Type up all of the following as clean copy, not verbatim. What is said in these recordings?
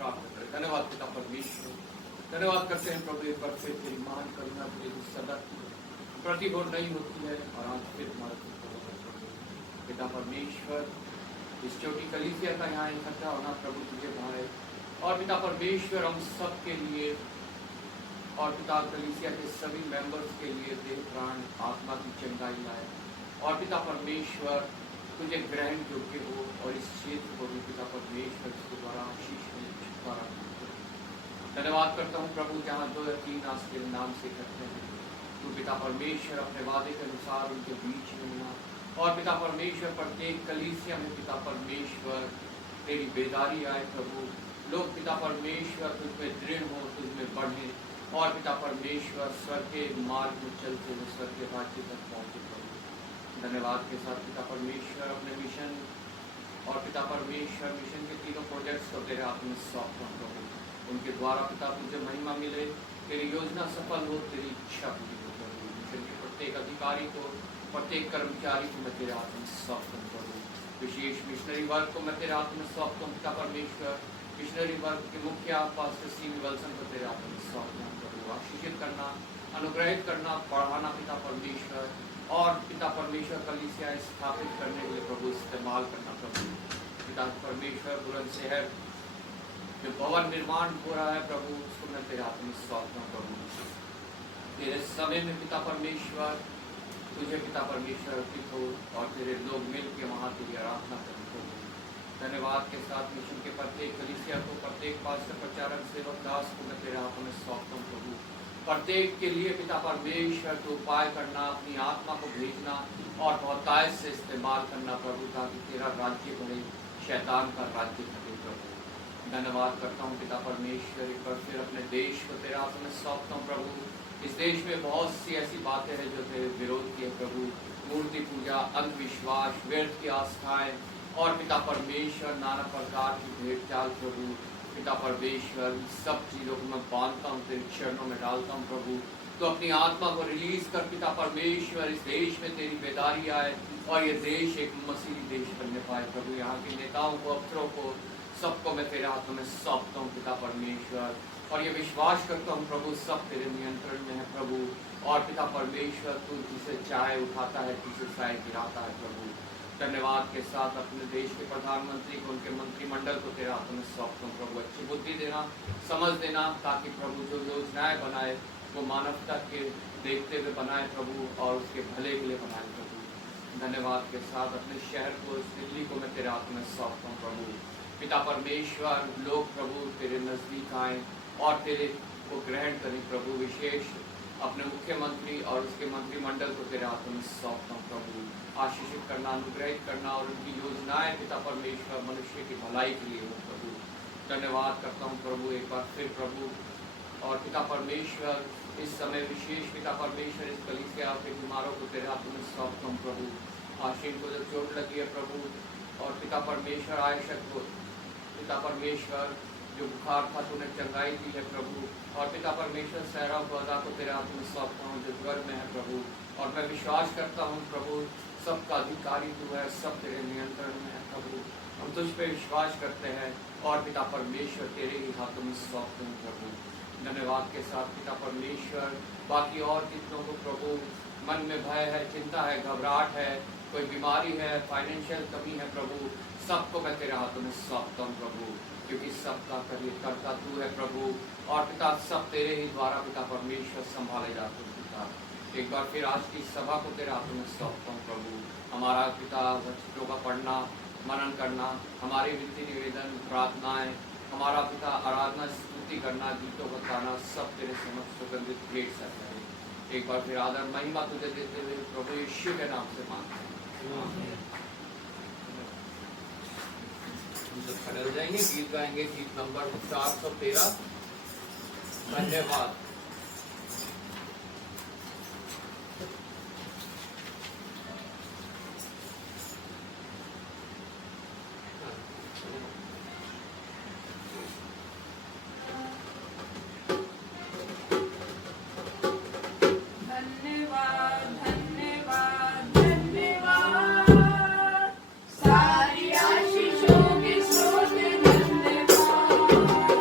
प्राप्त करें। धन्यवाद पिता परमेश्वर, धन्यवाद करते हैं प्रभु एक बार फिर तेरी महान करुणा के लिए सदा प्रतिभूर नहीं होती है और आज फिर पिता परमेश्वर इस छोटी कलीसिया का यहाँ इकट्ठा होना प्रभु तुझे भाए और पिता परमेश्वर हम सब के लिए और पिता कलीसिया के सभी मेंबर्स के लिए देह प्राण आत्मा की चंगाई लाए और पिता परमेश्वर तुझे ग्रहण योग्य हो और इस क्षेत्र को भी पिता परमेश्वर के द्वारा आशीष में छुटकारा। धन्यवाद करता हूँ प्रभु जहाँ 2 या 3 आज के नाम से करते हैं तो पिता परमेश्वर अपने वादे के अनुसार उनके बीच में होना और पिता परमेश्वर प्रत्येक कलीसिया में पिता परमेश्वर तेरी बेदारी आए प्रभु, लोग पिता परमेश्वर तुझमें दृढ़ हो, तुझमें बढ़े और पिता परमेश्वर स्वर्ग के मार्ग में चलते हुए स्वर्ग के राज्य तक पहुँचे प्रभु। धन्यवाद के साथ पिता परमेश्वर अपने मिशन और पिता परमेश्वर मिशन के 3 प्रोजेक्ट्स को तेरे हाथ में सौंपता हूं प्रभु, उनके द्वारा पिता तुझे महिमा मिले, तेरी योजना सफल हो, तेरी इच्छा पूरी हो प्रभु। मिशन के प्रत्येक अधिकारी को, प्रत्येक कर्मचारी को मैं तेरे हाथ में सौंपता हूं प्रभु। विशेष मिशनरी वर्ग को मैं तेरे हाथ में सौंपता हूं पिता परमेश्वर। मिशनरी वर्ग के मुखिया पास्टर सी विल्सन को तेरे हाथ में सौंपता हूं प्रभु। आशीषित करना, अनुग्रहित करना, बढ़ाना पिता परमेश्वर और पिता परमेश्वर कलीसिया स्थापित करने के लिए प्रभु इस्तेमाल करना प्रभु। पिता परमेश्वर बुलंदशहर जो भवन निर्माण हो रहा है प्रभु उसको मैं तेरे हाथ में सौंपता हूं प्रभु। तेरे समय में पिता परमेश्वर तुझे पिता परमेश्वर अर्पित हो और तेरे लोग मिल के वहाँ तेरी आराधना करें प्रभु। धन्यवाद के साथ मिशन के प्रत्येक कलीसिया को, प्रत्येक पास्टर प्रचारक सेवक दास को मैं तेरे हाथों में सौंपता हूं प्रभु। प्रत्येक के लिए पिता परमेश्वर तो उपाय करना, अपनी आत्मा को भेजना और बहुतायत से इस्तेमाल करना प्रभु, ताकि तेरा राज्य बने, शैतान का राज्य घटे प्रभु। धन्यवाद करता हूँ पिता परमेश्वर एक बार फिर अपने देश को तेरे हाथ में सौंपता हूँ प्रभु। इस देश में बहुत सी ऐसी बातें हैं जो तेरे विरोध की है प्रभु, मूर्ति पूजा, अंधविश्वास, व्यर्थ की आस्थाएं और पिता परमेश्वर नाना प्रकार की भेड़ चाल प्रभु। पिता परमेश्वर सब चीज़ों को मैं बांधता हूँ तेरे चरणों में डालता हूँ प्रभु। तो अपनी आत्मा को रिलीज कर पिता परमेश्वर इस देश में तेरी बेदारी आए और ये देश एक मसीही देश बनने पाए प्रभु। यहाँ के नेताओं को, अफसरों को, सबको मैं तेरे हाथों में सौंपता हूँ पिता परमेश्वर और ये विश्वास करता हूँ प्रभु सब तेरे नियंत्रण में है प्रभु। और पिता परमेश्वर तू जिसे चाहे उठाता है, जिसे चाहे गिराता है प्रभु। धन्यवाद के साथ अपने देश के प्रधानमंत्री को, उनके मंत्रिमंडल को तेरे हाथों में सौंपता हूं प्रभु। अच्छी बुद्धि देना, समझ देना, ताकि प्रभु जो योजनाएं बनाए वो मानवता के देखते हुए बनाए प्रभु और उसके भले के लिए बनाए प्रभु। धन्यवाद के साथ अपने शहर को, दिल्ली को मैं तेरे हाथों में सौंपता हूं प्रभु। पिता परमेश्वर लोग प्रभु तेरे नजदीक आए और तेरे को ग्रहण करें प्रभु। विशेष अपने मुख्यमंत्री और उसके मंत्रिमंडल को तेरे हाथों में सौंपता हूं प्रभु। आशीषित करना, अनुग्रहित करना और उनकी योजनाएं पिता परमेश्वर मनुष्य की भलाई के लिए हो प्रभु। धन्यवाद करता हूं प्रभु एक बार फिर प्रभु। और पिता परमेश्वर इस समय विशेष पिता परमेश्वर इस कलीसिया के बीमारों को तेरे हाथों में सौंपता हूं प्रभु। आशीन को जो चोट लगी है प्रभु और पिता परमेश्वर आयशक को पिता परमेश्वर जो बुखार था तूने चंगाई दी है प्रभु। और पिता परमेश्वर सहरा को अदा को तेरे हाथ में सौंपता हूँ जो ज्वर में है प्रभु। और मैं विश्वास करता हूँ प्रभु सबका अधिकारी तू है, सब तेरे नियंत्रण में है प्रभु। हम तुझ पे विश्वास करते हैं और पिता परमेश्वर तेरे ही हाथों में सौंपते हैं प्रभु। धन्यवाद के साथ पिता परमेश्वर बाकी और कितनों को प्रभु मन में भय है, चिंता है, घबराहट है, कोई बीमारी है, फाइनेंशियल कमी है प्रभु, सबको मैं तेरे हाथों में सौंपता हूँ प्रभु। क्योंकि सबका करता तू है प्रभु और पिता सब तेरे ही द्वारा पिता परमेश्वर संभाले जाते हैं पिता। एक बार फिर आज की सभा को तेरे हाथों में सौंपता हूँ प्रभु। हमारा पिता वचनों का पढ़ना, मनन करना, हमारी विनती निवेदन, प्रार्थनाएं, हमारा पिता आराधना, स्तुति करना, गीतों का गाना सब तेरे समक्ष सुगंधित भेंट सकता है। एक बार फिर आदर महिमा तुझे देते हुए प्रभु यीशु के नाम से मांगते हैं। हम सब खड़े हो जाएंगे, गीत गाएंगे, गीत नंबर 413। धन्यवाद। सारी आशीषों के स्रोत धन्यवाद।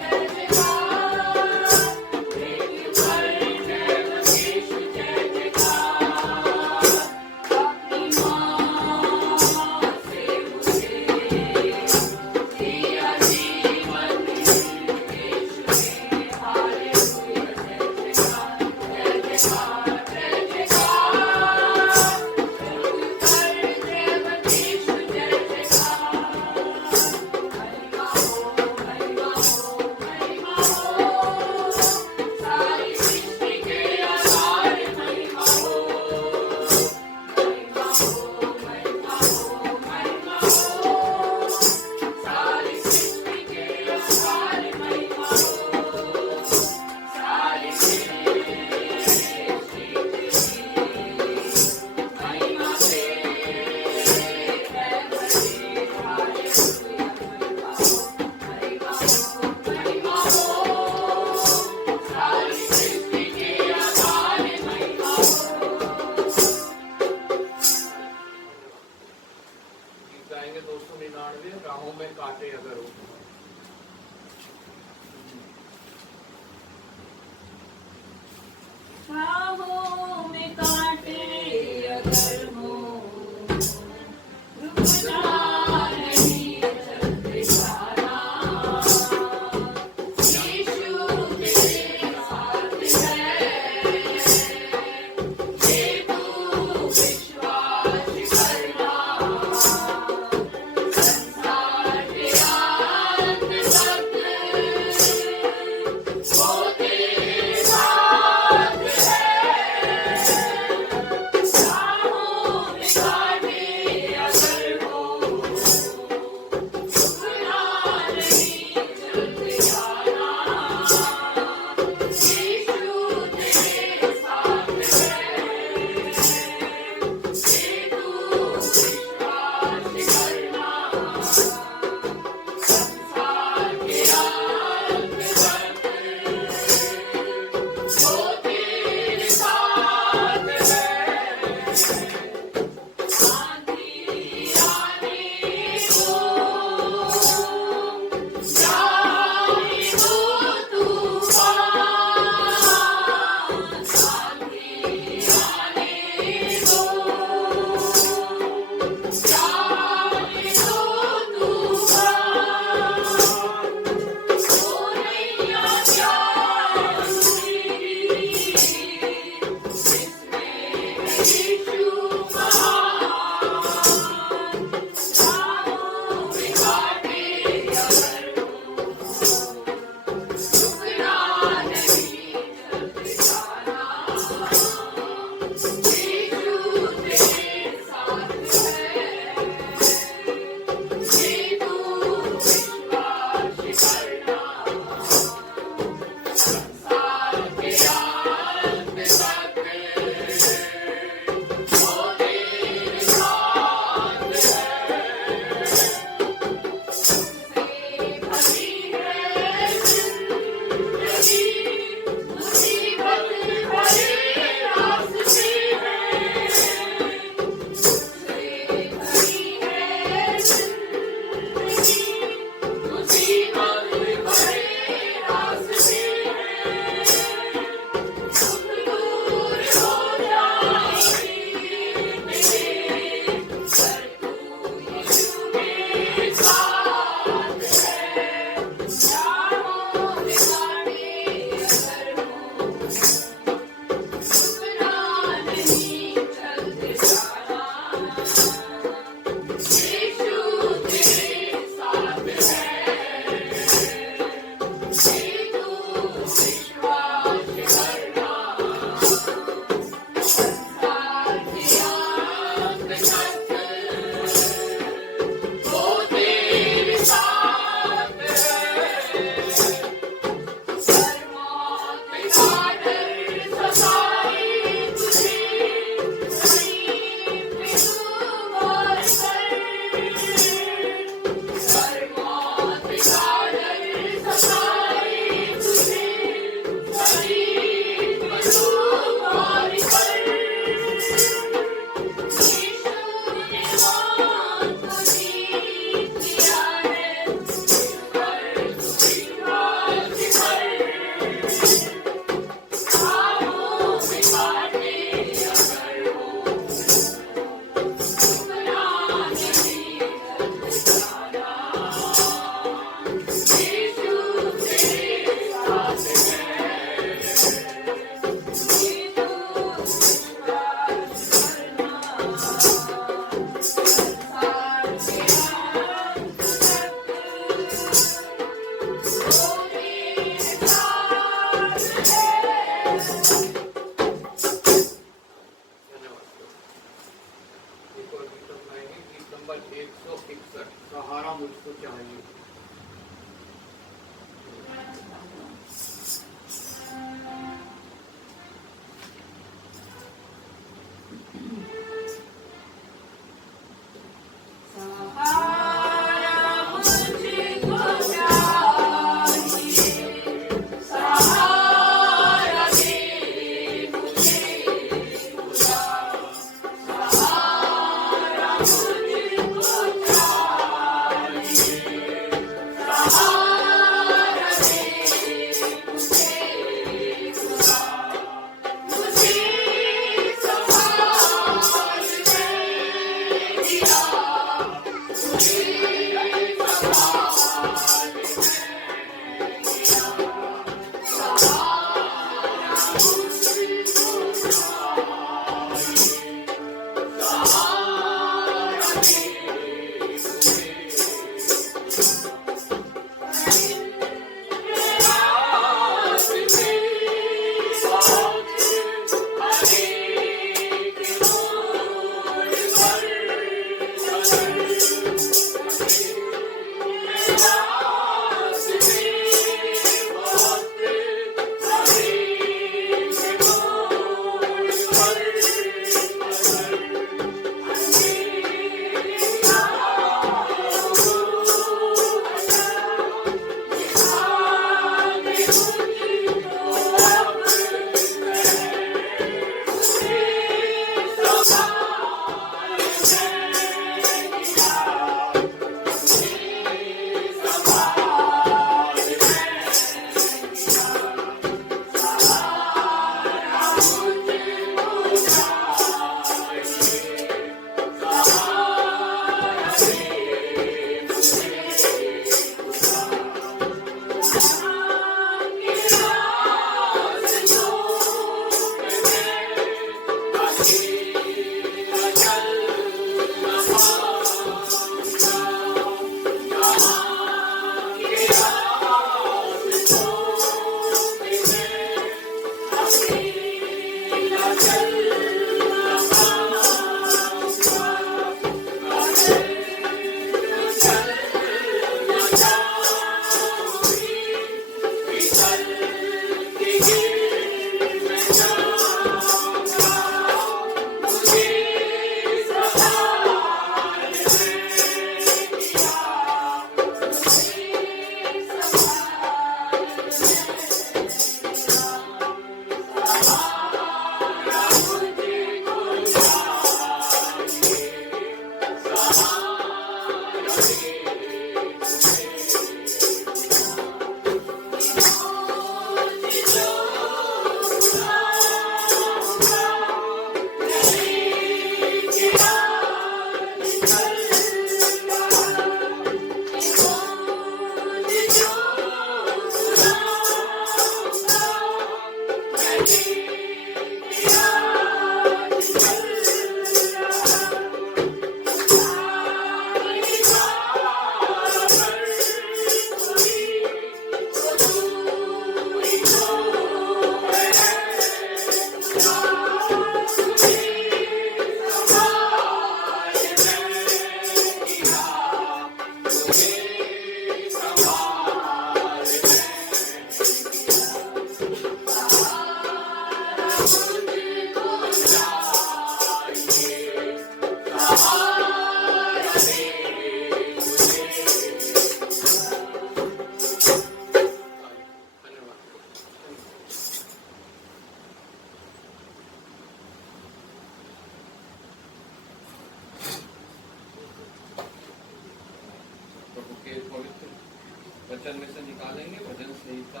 संहिता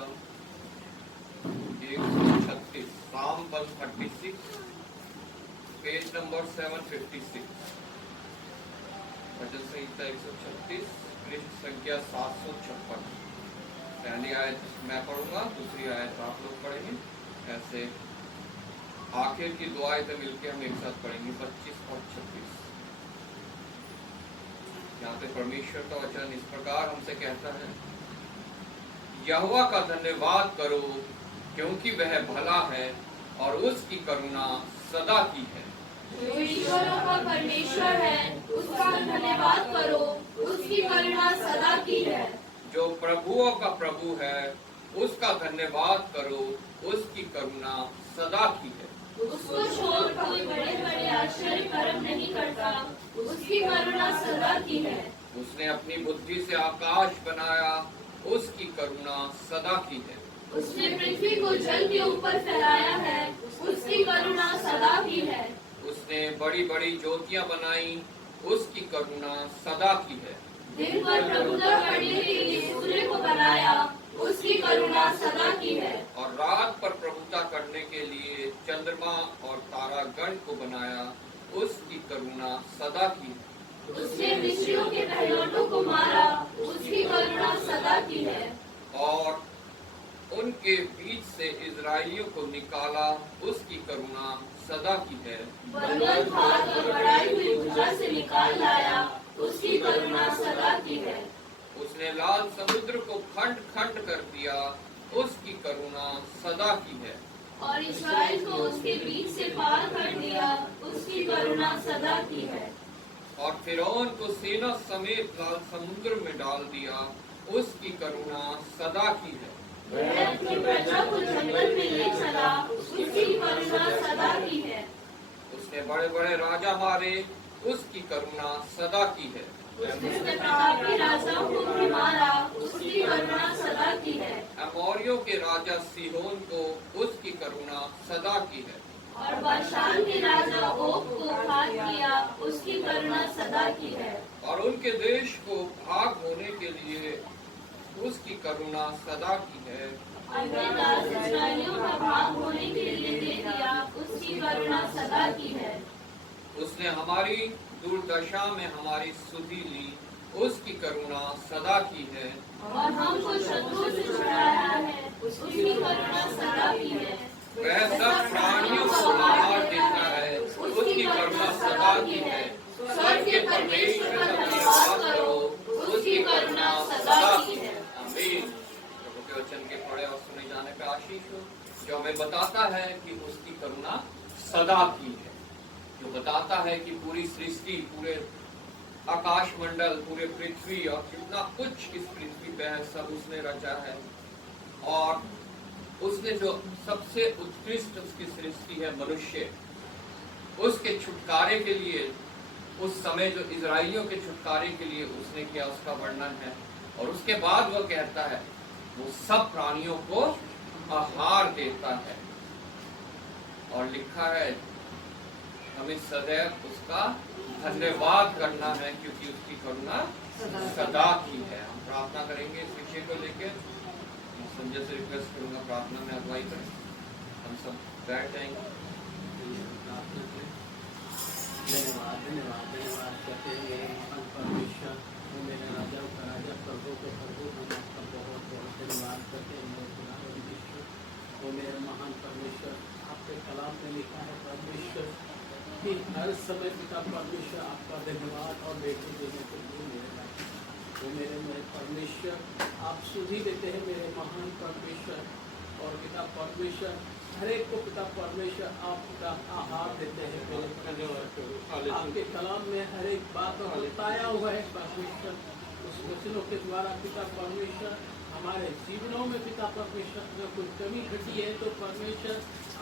136, साम 136, पेज नंबर 756। भजन संहिता 136, पृष्ठ संख्या 756। पहली आयत मैं पढ़ूंगा, दूसरी आयत आप लोग पढ़ेंगे। ऐसे आखिर की दो आयतें मिलकर हम एक साथ पढ़ेंगे, 25 और 26। यहाँ पे परमेश्वर का वचन इस प्रकार हमसे कहता है, यहोवा का धन्यवाद करो क्योंकि वह भला है और उसकी करुणा सदा की है। जो ईश्वरों का परमेश्वर है, उसका धन्यवाद करो, उसकी करुणा सदा की है। जो प्रभुओं का प्रभु है, उसका धन्यवाद करो, उसकी करुणा सदा की है। उसको छोड़ कोई बड़े बड़े आश्चर्य कर्म नहीं करता, उसकी करुणा सदा की है। उसने अपनी बुद्धि से आकाश बनाया, उसकी करुणा सदा की है। उसने पृथ्वी को जल के ऊपर फैलाया है, उसकी करुणा सदा की है। उसने बड़ी बड़ी ज्योतियां बनाई, उसकी करुणा सदा की है। दिन पर प्रभुता करने के लिए सूर्य को बनाया, उसकी करुणा सदा की है। और रात पर प्रभुता करने के लिए चंद्रमा और तारागण को बनाया, उसकी करुणा सदा की है। उसने मिस्रियों के पहिलौठों को मारा, उसकी करुणा सदा की है। और उनके बीच से इजराइलियों को निकाला, उसकी करुणा सदा की है। बलवन्त हाथ और बढ़ाई हुई भुजा से निकाल लाया, उसकी करुणा सदा की है। उसने लाल समुद्र को खंड खंड कर दिया, उसकी करुणा सदा की है। और इस्राएल को उसके बीच से पार कर दिया, उसकी करुणा सदा की है। और फिरौन को सेना समेत लाल समुद्र में डाल दिया, उसकी करुणा सदा की है। वह अपनी प्रजा को जंगल में ले चला, उसकी करुणा सदा की है। उसने बड़े बड़े राजा मारे, उसकी करुणा सदा की है। उसने प्रतापी राजाओं को भी मारा, उसकी करुणा सदा की है। अमोरियों के राजा सीहोन को, उसकी करुणा सदा की है। और बाशान के राजा ओग को घात किया, उसकी करुणा सदा की है। और उनके देश को भाग होने के लिए उसकी करुणा सदा की है। अपने दास इस्राएलियों का भाग होने के लिए दे दिया, उसकी करुणा सदा की है। उसने हमारी दुर्दशा में हमारी सुधि ली, उसकी करुणा सदा की है। और हमको शत्रुओं से छुड़ाया है, उसकी करुणा सदा की है। वह सब प्राणियों को आहार देता है, उसकी करुणा सदा की है। स्वर्ग के परमेश्वर का धन्यवाद करो, उसकी करुणा सदा की है। आमीन। प्रभु के वचन के पढ़े और सुने जाने पे आशीष हो, जो हमें बताता है कि उसकी करुणा सदा की है, जो बताता है कि पूरी सृष्टि, पूरे आकाश मंडल, पूरे पृथ्वी और जितना कुछ इस पृथ्वी पे है, सब उसने रचा है। और उसने जो सबसे उत्कृष्ट उसकी सृष्टि है मनुष्य, उसके छुटकारे के लिए, उस समय जो इजराइलियों के छुटकारे के लिए उसने किया, उसका वर्णन है। और उसके बाद वह कहता है वो सब प्राणियों को आहार देता है। और लिखा है हमें सदैव उसका धन्यवाद करना है, क्योंकि उसकी करुणा सदा की है। हम प्रार्थना करेंगे इस विषय को लेकर। संजय से रिक्वेस्ट करूंगा प्रार्थना में अगुवाई करें। हम सब बैठ जाएंगे। धन्यवाद धन्यवाद धन्यवाद करते हैं मेरे महान परमेश्वर, वो मेरे राजा का राजा, प्रभु के प्रभु, हम आपका बहुत बहुत धन्यवाद करते हैं मेरे खुदा ईश्वर। वो मेरे महान परमेश्वर, आपके कलाम में लिखा है परमेश्वर कि हर समय पिता परमेश्वर आपका धन्यवाद और बेटी देने के लिए मिलेगा। वो मेरे परमेश्वर, आप सुधी देते हैं मेरे महान परमेश्वर। और पिता परमेश्वर हर एक को पिता परमेश्वर आपका आहार देते हैं मेरे परमेश्वर। आपके कलाम में हर एक बात बताया हुआ है परमेश्वर, उस वचनों के द्वारा पिता परमेश्वर हमारे जीवनों में पिता परमेश्वर अगर कोई कमी घटी है तो परमेश्वर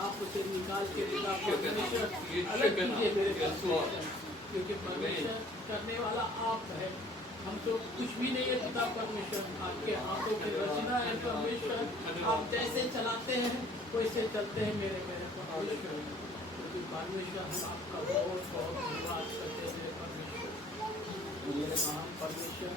आप उसे निकाल के पिता परमेश्वर अलग कीजिए मेरे परमेश्वर, क्योंकि परमेश्वर करने वाला आप है, हम तो कुछ भी नहीं है पिता परमेश्वर, आपके हाथों की रचना है परमेश्वर। आप जैसे चलाते हैं वैसे चलते हैं मेरे परमेश्वर, क्योंकि परमेश्वर हम आपका बहुत बहुत धन्यवाद करते हैं मेरे परमेश्वर। मेरे महान परमेश्वर,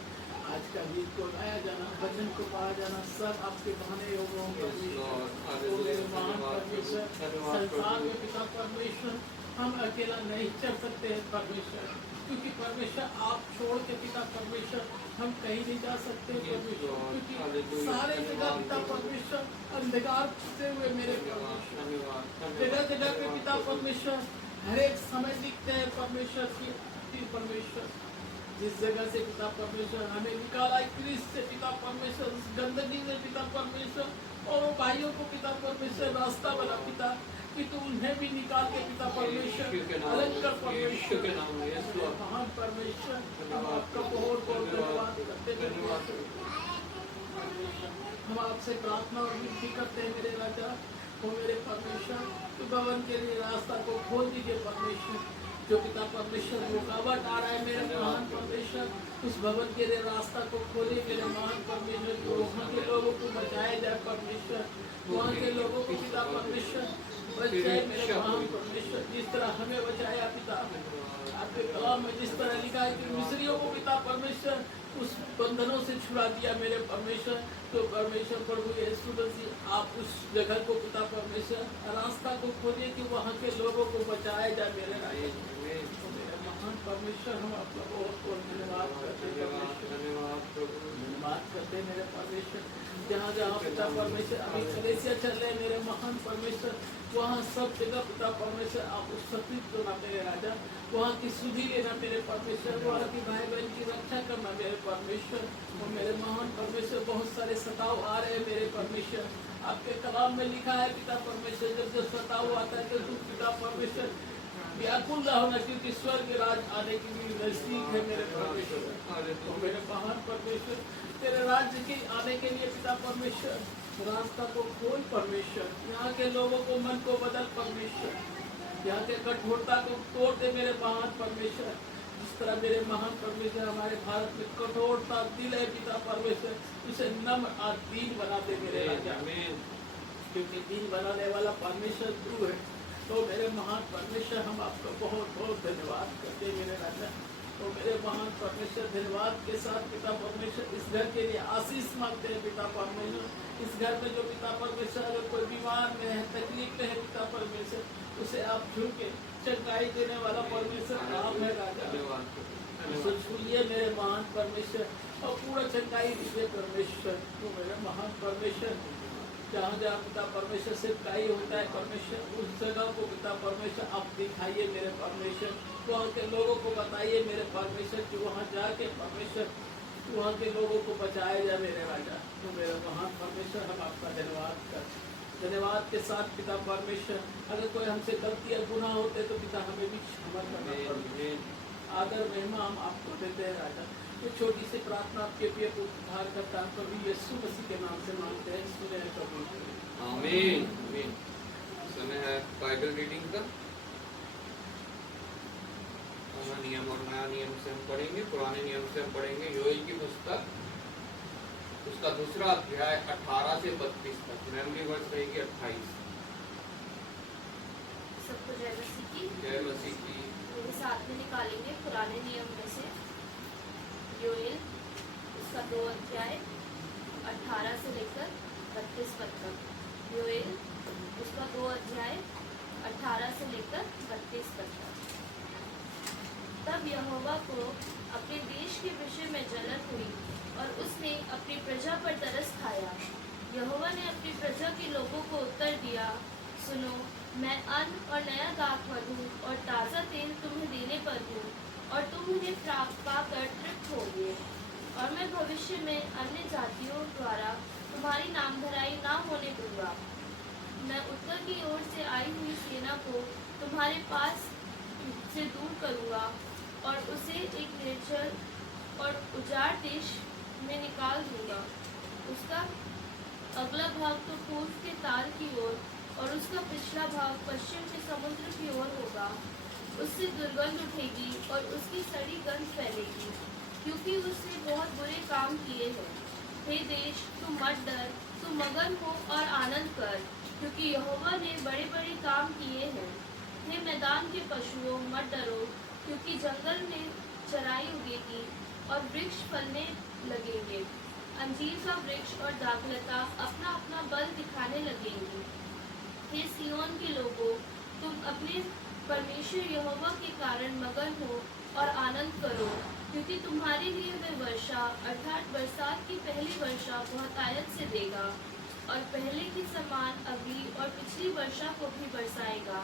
आज का गीत को गाया जाना, वचन को पाया जाना, सब आपके बहाने योग होंगे। ओ मेरे महान परमेश्वर, संसार में पिता परमेश्वर हम अकेला नहीं चल सकते हैं परमेश्वर, क्योंकि परमेश्वर आप छोड़ के पिता परमेश्वर हम कहीं नहीं जा सकते परमेश्वर, क्योंकि सारे जगह पिता परमेश्वर अंधकार से हुए मेरे परमेश्वर, जगह जगह पे पिता परमेश्वर हर एक समय दिखते हैं परमेश्वर की परमेश्वर, जिस जगह से पिता परमेश्वर हमें निकाला क्रिस्त से पिता परमेश्वर, उस गंदगी से पिता परमेश्वर, और भाइयों को पिता परमेश्वर रास्ता बना पिता, कि तू उन्हें भी निकाल के पिता परमेश्वर अलग कर परमेश्वर, महान परमेश्वर हम आपका बहुत बहुत धन्यवाद करते हैं। हम आपसे प्रार्थना और विनती करते हैं मेरे राजा, वो मेरे परमेश्वर, तो भवन के लिए रास्ता को खोल दीजिए परमेश्वर, जो पिता परमेश्वर रुकावट आ रहा है मेरे महान परमेश्वर, उस भवन के लिए रास्ता को खोलिए मेरे महान परमेश्वर, जो वहाँ के लोगों को बचाया जाए परमेश्वर, वहाँ के लोगों को पिता परमेश्वर बच जाए मेरे महान परमेश्वर, जिस तरह हमें बचाया पिता, आपके कलाम में जिस तरह लिखा है कि मिस्रियों को पिता परमेश्वर उस बंधनों से छुड़ा दिया मेरे परमेश्वर, तो परमेश्वर प्रभु यीशु मसीह आप उस जगह को पिता परमेश्वर रास्ता को खोलिए कि वहाँ के लोगों को बचाया जाए मेरे राजा, मेरे महान परमेश्वर हम आपका बहुत बहुत धन्यवाद करते धन्यवाद करते मेरे परमेश्वर, जहाँ जहाँ पिता परमेश्वर अभी कलेसिया चल रहे मेरे महान परमेश्वर, वहाँ सब जगह पिता परमेश्वर आप उस सतीत्व ना मेरे राजा, वहाँ की सुधि लेना मेरे परमेश्वर, वहाँ की भाई बहन की रक्षा करना मेरे परमेश्वर, और मेरे महान परमेश्वर बहुत सारे सताव आ रहे हैं मेरे परमेश्वर, आपके कलाम में लिखा है पिता परमेश्वर जब जब सताव आता है तो पिता परमेश्वर व्याकुल ना होना, क्योंकि स्वर्ग राज आने की भी नजदीक है मेरे परमेश्वर, तो मेरे महान परमेश्वर तेरे राज्य के आने के लिए पिता परमेश्वर रास्ता को खोल परमेश्वर, यहाँ के लोगों को मन को बदल परमेश्वर, यहाँ के कठोरता को तोड़ दे मेरे महान परमेश्वर, जिस तरह मेरे महान परमेश्वर हमारे भारत में कठोरता दिल है पिता परमेश्वर, उसे नम्र और दीन बना दे मेरे राजा, क्योंकि दीन बनाने वाला परमेश्वर तू है, तो मेरे महान परमेश्वर हम आपका बहुत बहुत धन्यवाद करते हैं मेरे राजा, तो मेरे महान परमेश्वर धन्यवाद के साथ पिता परमेश्वर इस घर के लिए आशीष मांगते हैं पिता परमेश्वर, इस घर में जो पिता परमेश्वर अगर कोई बीमार में है तकलीफ में है पिता परमेश्वर, उसे आप छू के चंगाई देने वाला परमेश्वर आप है राजा, उसे छूइए मेरे महान परमेश्वर और पूरा चंगाई दीजिए परमेश्वर, तो मेरे महान परमेश्वर जहाँ जहाँ पिता परमेश्वर से कार्य होता है परमेश्वर, उस जगह को पिता परमेश्वर आप दिखाइए मेरे परमेश्वर, वहाँ के लोगों को बताइए मेरे परमेश्वर कि वहाँ जाके परमेश्वर वहाँ के लोगों को बचाया जाए मेरे राजा, तो मेरे महान परमेश्वर हम आपका धन्यवाद के साथ पिता परमेश्वर, अगर कोई हमसे गलती या गुनाह होते तो पिता हमें भी क्षमा करना पड़े, आदर महिमा हम आपको देते हैं राजा, तो छोटी सी प्रार्थना आपके प्रिय को उद्धार करता है प्रभु यीशु मसीह के नाम से मांगते हैं, सुने प्रभु आमीन आमीन। समय है बाइबल रीडिंग का, पुराना नियम और नया नियम से हम पढ़ेंगे, पुराने नियम से हम पढ़ेंगे योएल की पुस्तक, उसका दूसरा अध्याय 18 से 32 तक, मेमोरी वर्स रहेगी 28। सबको जय मसीह की। जय मसीह की। मेरे साथ में निकालेंगे पुराने नियम में से योएल उसका 2 अध्याय 18 से लेकर 32 पद तक, योएल उसका 2 अध्याय 18 से लेकर 32 पद तक। तब यहोवा को अपने देश के विषय में जलन हुई और उसने अपनी प्रजा पर तरस खाया। यहोवा ने अपनी प्रजा के लोगों को उत्तर दिया, सुनो, मैं अन्न और नया दाखमधु और ताज़ा तेल तुम्हें देने पर हूँ और तुम उन्हें पाकर तृप्त होगे, और मैं भविष्य में अन्य जातियों द्वारा तुम्हारी नामधराई ना होने दूंगा। मैं उत्तर की ओर से आई हुई सेना को तुम्हारे पास से दूर करूंगा और उसे एक निर्जल और उजाड़ देश में निकाल दूंगा। उसका अगला भाग तो पूर्व के ताल की ओर और उसका पिछला भाग पश्चिम के समुद्र की ओर होगा। उससे दुर्गंध उठेगी और उसकी सड़ी गंध फैलेगी, क्योंकि उसने बहुत बुरे काम किए हैं। हे देश, तू मत डर, तू मगन हो और आनंद कर, क्योंकि यहोवा ने बड़े बड़े काम किए हैं। हे मैदान के पशुओं, मत डरो, क्योंकि जंगल में चराई उगेगी और वृक्ष फलने लगेंगे। अंजीर का वृक्ष और दाखलता अपना अपना बल दिखाने लगेंगी। हे सियोन के लोगों, तुम अपने परमेश्वर यहोवा के कारण मगन हो और आनंद करो, क्योंकि तुम्हारे लिए वह वर्षा अर्थात बरसात की पहली वर्षा बहुतायत से देगा और पहले के समान अगली और पिछली वर्षा को भी बरसाएगा।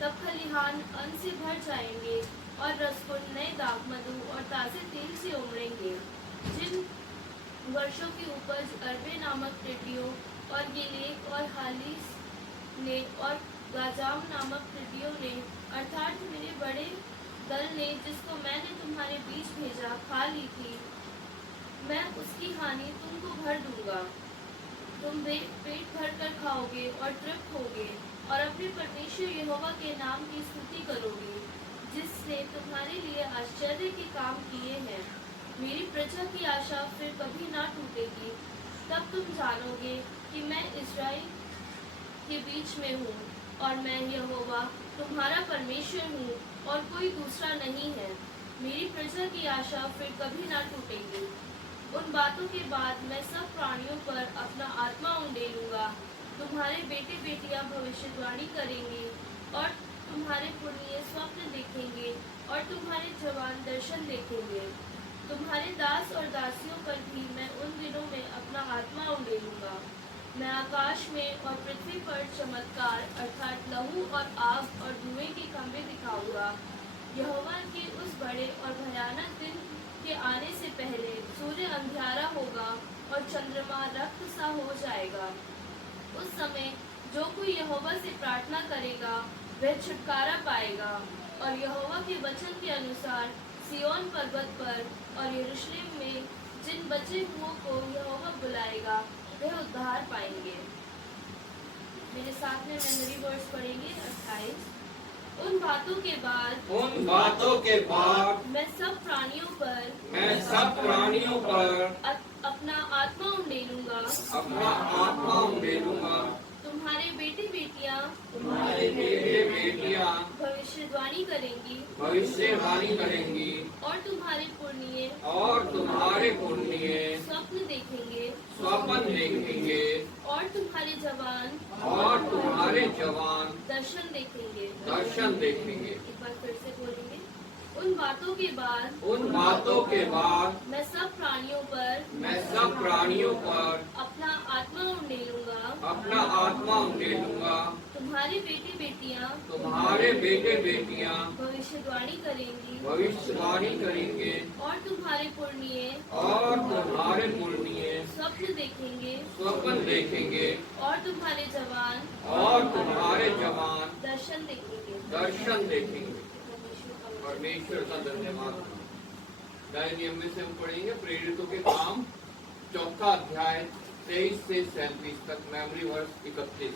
तब खलिहान अन्न से भर जाएंगे और रसकुंड नए दाखमधु और ताजे तेल से उमड़ेंगे। जिन वर्षों की उपज अरबे नामक टिड्डियों और गिलेक और हालिस ने और गाजाम नामक टिड्डियों ने अर्थात मेरे बड़े दल ने जिसको मैंने तुम्हारे बीच भेजा खा ली थी, मैं उसकी हानि तुमको भर दूंगा। तुम पेट भर कर खाओगे और तृप्त होगे और अपने परमेश्वर यहोवा के नाम की स्तुति करोगे, जिसने तुम्हारे लिए आश्चर्य के काम किए हैं। मेरी प्रजा की आशा फिर कभी ना टूटेगी। तब तुम जानोगे कि मैं इस्राएल के बीच में हूँ और मैं यहोवा तुम्हारा परमेश्वर हूँ और कोई दूसरा नहीं है। मेरी प्रजा की आशा फिर कभी ना टूटेगी। उन बातों के बाद मैं सब प्राणियों पर अपना आत्मा उंडेलूंगा। तुम्हारे बेटे बेटियां भविष्यवाणी करेंगे और तुम्हारे पुण्य स्वप्न देखेंगे और तुम्हारे जवान दर्शन देखेंगे। तुम्हारे दास और दासियों पर भी मैं उन दिनों में अपना आत्मा उंडेलूंगा। मैं आकाश में और पृथ्वी पर चमत्कार अर्थात लहू और आग और धुएं के खंभे दिखाऊंगा। यहोवा के उस बड़े और भयानक दिन के आने से पहले सूर्य अंधियारा होगा और चंद्रमा रक्त सा हो जाएगा। उस समय जो कोई यहोवा से प्रार्थना करेगा वह छुटकारा पाएगा और यहोवा के वचन के अनुसार सियोन पर्वत पर और यरूशलेम में जिन बचे हुओं को यहोवा बुलाएगा वह उद्धार पाएंगे। मेरे साथ में मेमोरी वर्ड्स पढ़ेंगे 28। उन बातों के बाद मैं सब प्राणियों पर अपना आत्मा उंडेलूंगा। तुम्हारे बेटे बेटियां भविष्यवाणी करेंगी और तुम्हारे पुण्य स्वप्न देखेंगे और तुम्हारे जवान दर्शन देखेंगे। एक बार फिर से बोलेंगे। उन बातों के बाद मैं सब प्राणियों पर अपना आत्मा उंडेलूंगा। तुम्हारे बेटे बेटियां भविष्यवाणी करेंगे और तुम्हारे पुण्य स्वप्न देखेंगे और तुम्हारे जवान दर्शन देखेंगे। परमेश्वर का धन्यवाद। नए नियम में से हम पढ़ेंगे प्रेरितों के काम 4 अध्याय 23 से 37 तक। Memory verse 31।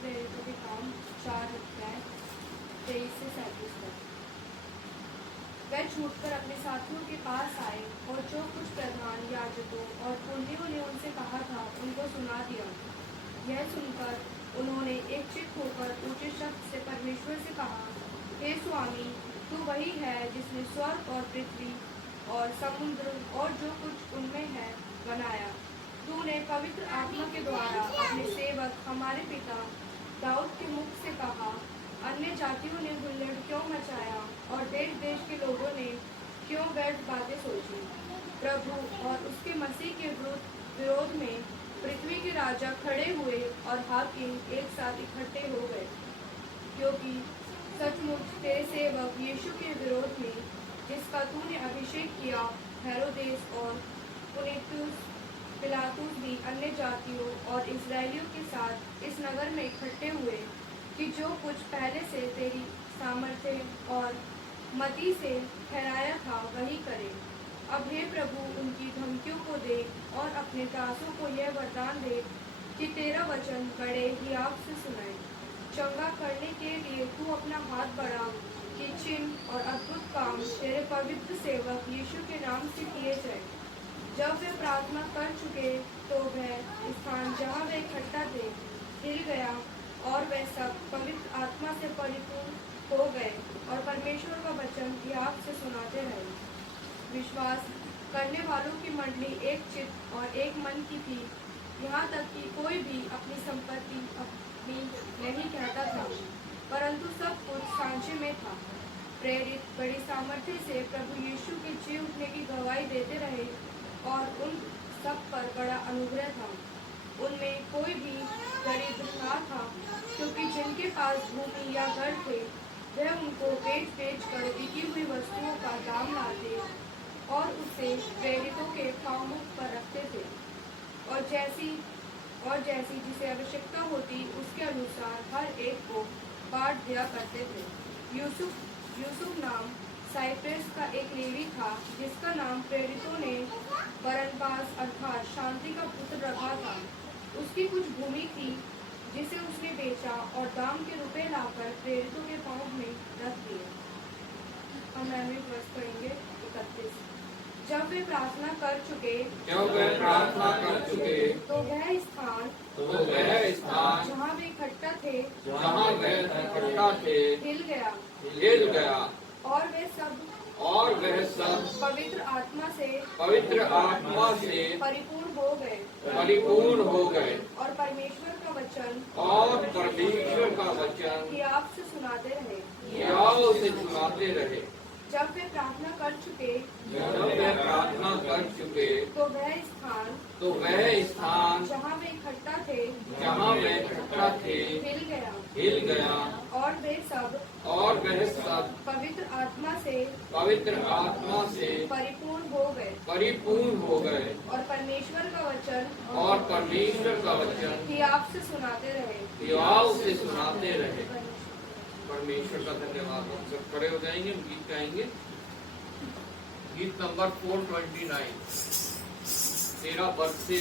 प्रेरितों के काम 4 अध्याय 23 से 37 तक। वह छूटकर अपने साथियों के पास आए और जो कुछ प्रधान याजकों और पुण्यों ने उनसे कहा था उनको सुना दिया। यह सुनकर उन्होंने एक चित्त होकर ऊंचे शब्द से परमेश्वर से कहा, हे स्वामी, तू वही है जिसने स्वर्ग और पृथ्वी और समुद्र और जो कुछ उनमें है बनाया। तूने पवित्र आत्मा के द्वारा अपने सेवक हमारे पिता दाऊद के मुख से कहा, अन्य जातियों ने हुल्लड़ क्यों मचाया और देश देश के लोगों ने क्यों व्यर्थ बातें सोची। प्रभु और उसके मसीह के विरोध में पृथ्वी के राजा खड़े हुए और हाकिम एक साथ इकट्ठे हो गए, क्योंकि सचमुच तेरे सेवक यीशु के विरोध में, जिसका तूने अभिषेक किया, हेरोदेस और पुन्तियुस पिलातुस भी अन्य जातियों और इस्राएलियों के साथ इस नगर में इकट्ठे हुए कि जो कुछ पहले से तेरी सामर्थ्य और मति से ठहराया था वही करे। अब हे प्रभु, उनकी धमकियों को देख और अपने दासों को यह वरदान दे कि तेरा वचन बड़े हियाव से सुनाए। चंगा करने के लिए तू अपना हाथ बढ़ा कि चिन्ह और अद्भुत काम तेरे पवित्र सेवक यीशु के नाम से किए जाए। जब वे प्रार्थना कर चुके तो वह स्थान जहाँ वे इकट्ठा थे हिल गया और वे सब पवित्र आत्मा से परिपूर्ण हो गए और परमेश्वर का वचन याद से सुनाते रहे। विश्वास करने वालों की मंडली एक चित्त और एक मन की थी, यहाँ तक कि कोई भी अपनी संपत्ति अपनी नहीं कहता था, परंतु सब कुछ सांचे में था। प्रेरित बड़ी सामर्थ्य से प्रभु यीशु के जी उठने की गवाही देते रहे और उन सब पर बड़ा अनुग्रह था। उनमें कोई भी गरीब ना था, क्योंकि जिनके पास भूमि या घर थे वह उनको बेच कर बिकी हुई वस्तुओं का दाम लाते और उसे प्रेरितों के पाँव पर रखते थे, और जैसी जिसे आवश्यकता होती उसके अनुसार हर एक को बांट दिया करते थे। यूसुफ नाम साइप्रस का एक लेवी था, जिसका नाम प्रेरितों ने बरनबास अर्थात शांति का पुत्र रखा था। उसकी कुछ भूमि थी जिसे उसने बेचा और दाम के रुपए लाकर प्रेरितों के पाँव में रख दिए। हम वर्ष पढ़ेंगे 31। जब वे प्रार्थना कर चुके तो वह स्थान जहाँ वे इकट्ठा थे हिल गया और वे सब पवित्र आत्मा से परिपूर्ण हो गए और परमेश्वर का वचन कि आपसे सुनाते रहे। जब वे प्रार्थना कर चुके तो वह स्थान जहाँ वे इकट्ठा थे हिल गया और वे सब पवित्र आत्मा से परिपूर्ण हो गए और परमेश्वर का वचन कि आपसे सुनाते रहे। परमेश्वर का धन्यवाद। हम सब खड़े हो जाएंगे, गीत गाएंगे। गीत नंबर 429, 13 वर्ष से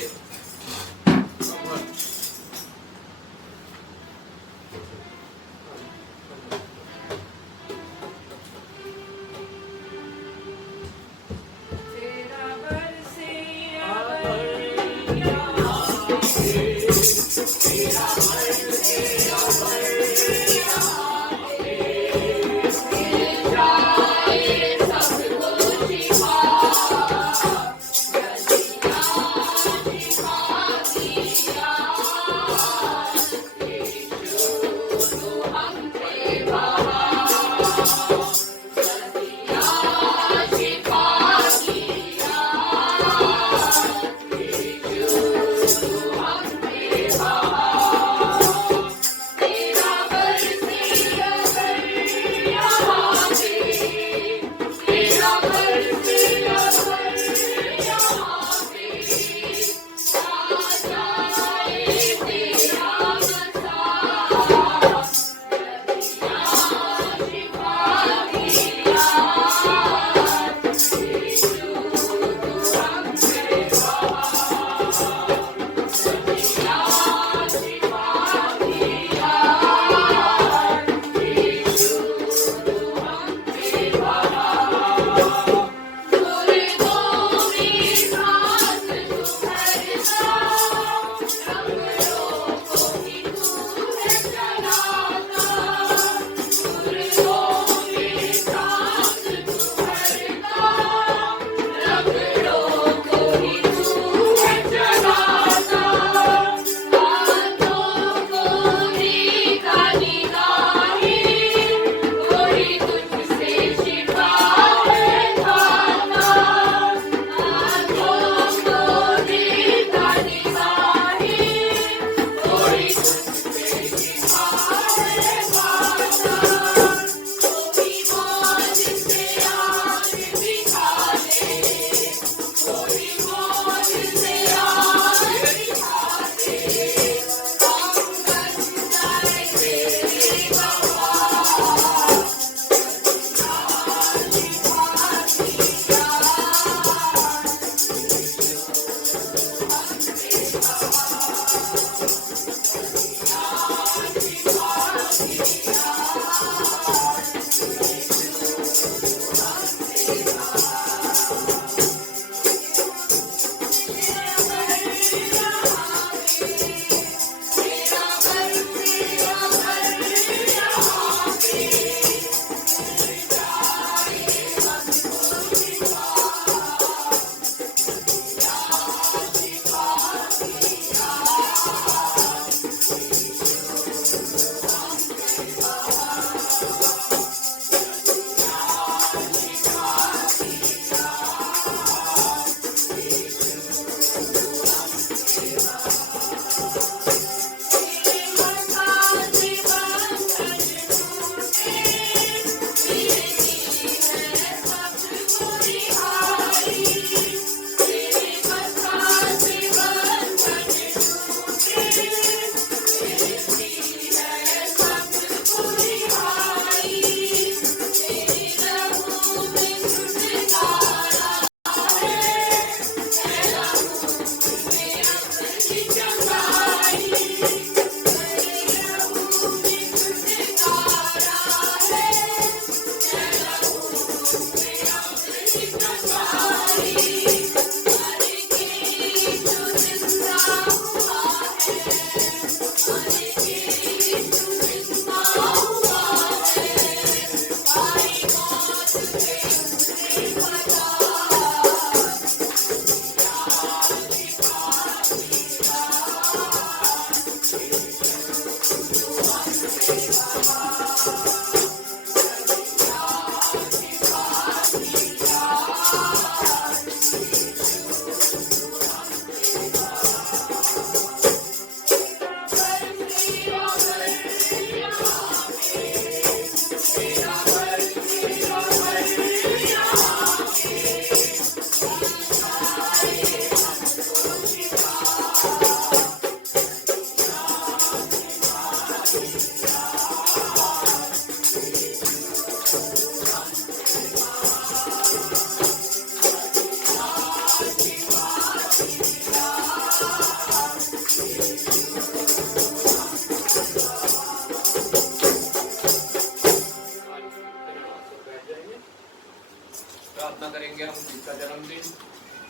प्रार्थना करेंगे हम जिसका जन्मदिन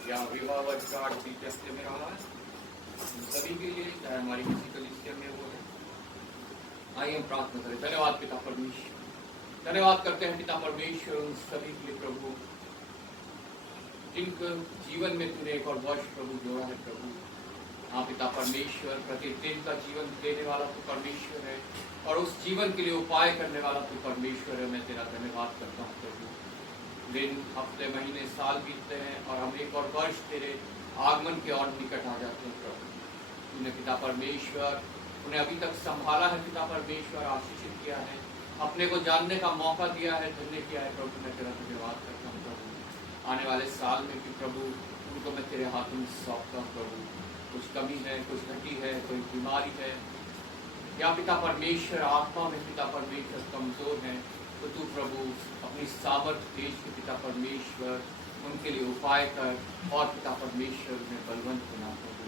या विवाह वर्षगांठ बीते हफ्ते में रहा है सभी के लिए, चाहे हमारी किसी कलीसिया में वो है। आइए हम प्रार्थना करें। धन्यवाद पिता परमेश्वर, धन्यवाद करते हैं पिता परमेश्वर उन सभी के लिए प्रभु जिनके जीवन में तूने एक और वर्ष प्रभु जोड़ा है प्रभु। हाँ पिता परमेश्वर, प्रतिदिन का जीवन देने वाला तू परमेश्वर है और उस जीवन के लिए उपाय करने वाला तू परमेश्वर है। मैं तेरा धन्यवाद करता हूँ प्रभु। दिन हफ्ते महीने साल बीतते हैं और हम एक और वर्ष तेरे आगमन के और निकट आ जाते हैं प्रभु। तूने पिता परमेश्वर उन्हें अभी तक संभाला है पिता परमेश्वर, आशीषित किया है, अपने को जानने का मौका दिया है, धन्य किया है प्रभु। मैं तेरा धन्यवाद करता हूँ प्रभु। आने वाले साल में भी प्रभु उनको मैं तेरे हाथों में सौंपता हूँ प्रभु। कुछ कमी है, कुछ घटी है, कोई बीमारी है या पिता परमेश्वर आत्मा में पिता परमेश्वर कमजोर है तो तू प्रभु अपनी सामर्थ्य भेज के पिता परमेश्वर उनके लिए उपाय कर और पिता परमेश्वर उन्हें बलवंत बना प्रभु।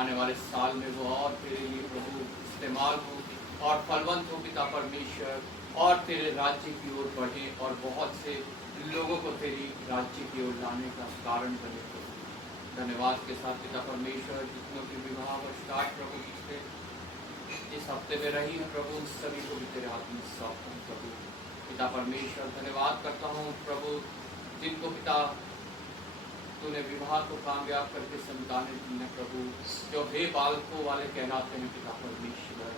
आने वाले साल में वो और तेरे लिए प्रभु इस्तेमाल हो और फलवंत हो पिता परमेश्वर और तेरे राज्य की ओर बढ़े और बहुत से लोगों को तेरी राज्य की ओर लाने का कारण बने प्रभु। धन्यवाद के साथ पिता परमेश्वर जितनों की विवाह वर्षगांठ प्रभु पिछले इस हफ्ते में रही है प्रभु, उन सभी को भी तेरे हाथ में सौंपता हूं प्रभु। पिता परमेश्वर धन्यवाद करता हूँ प्रभु जिनको पिता तूने विवाह को कामयाब करके संतानें दी है प्रभु, जो हे बालकों वाले कहलाते हैं पिता परमेश्वर।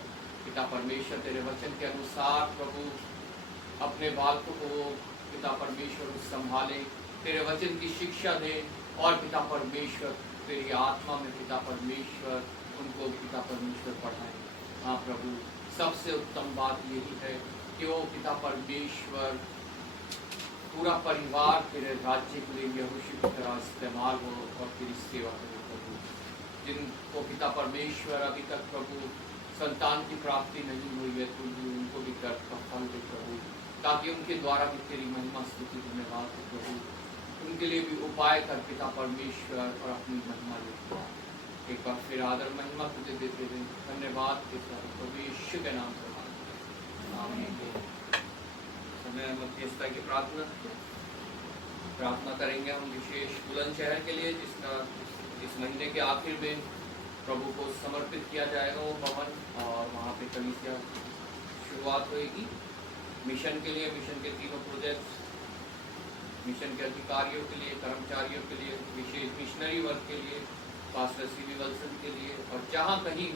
पिता परमेश्वर तेरे वचन के अनुसार प्रभु अपने बालकों को पिता परमेश्वर संभाले, तेरे वचन की शिक्षा दे और पिता परमेश्वर तेरी आत्मा में पिता परमेश्वर उनको पिता परमेश्वर पढ़ाए। हाँ प्रभु, सबसे उत्तम बात यही है कि वो पिता परमेश्वर पूरा परिवार तेरे राज्य के लिए यहोशू की तरह इस्तेमाल हो और तेरी सेवा करे प्रभु। जिनको पिता परमेश्वर अभी तक प्रभु संतान की प्राप्ति नहीं हुई है तो उनको भी दर्द का फल दे प्रभु, ताकि उनके द्वारा भी तेरी महिमा स्तुति धन्यवाद हो प्रभु। उनके लिए भी उपाय कर पिता परमेश्वर और अपनी महिमा ले। एक बार फिर आदर महिमा तुझे देते हुए धन्यवाद के साथ प्रभु यीशु के नाम से आमीन। समय मध्यस्थता की प्रार्थना करेंगे हम विशेष बुलंदशहर के लिए, जिसका इस महीने के आखिर में प्रभु को समर्पित किया जाएगा वो भवन और वहाँ पे कलीसिया शुरुआत होगी। मिशन के लिए, मिशन के तीनों प्रोजेक्ट्स, मिशन के अधिकारियों के लिए, कर्मचारियों के लिए, विशेष मिशनरी वर्क के लिए, पास्टर सी.वी. विल्सन के लिए और जहाँ कहीं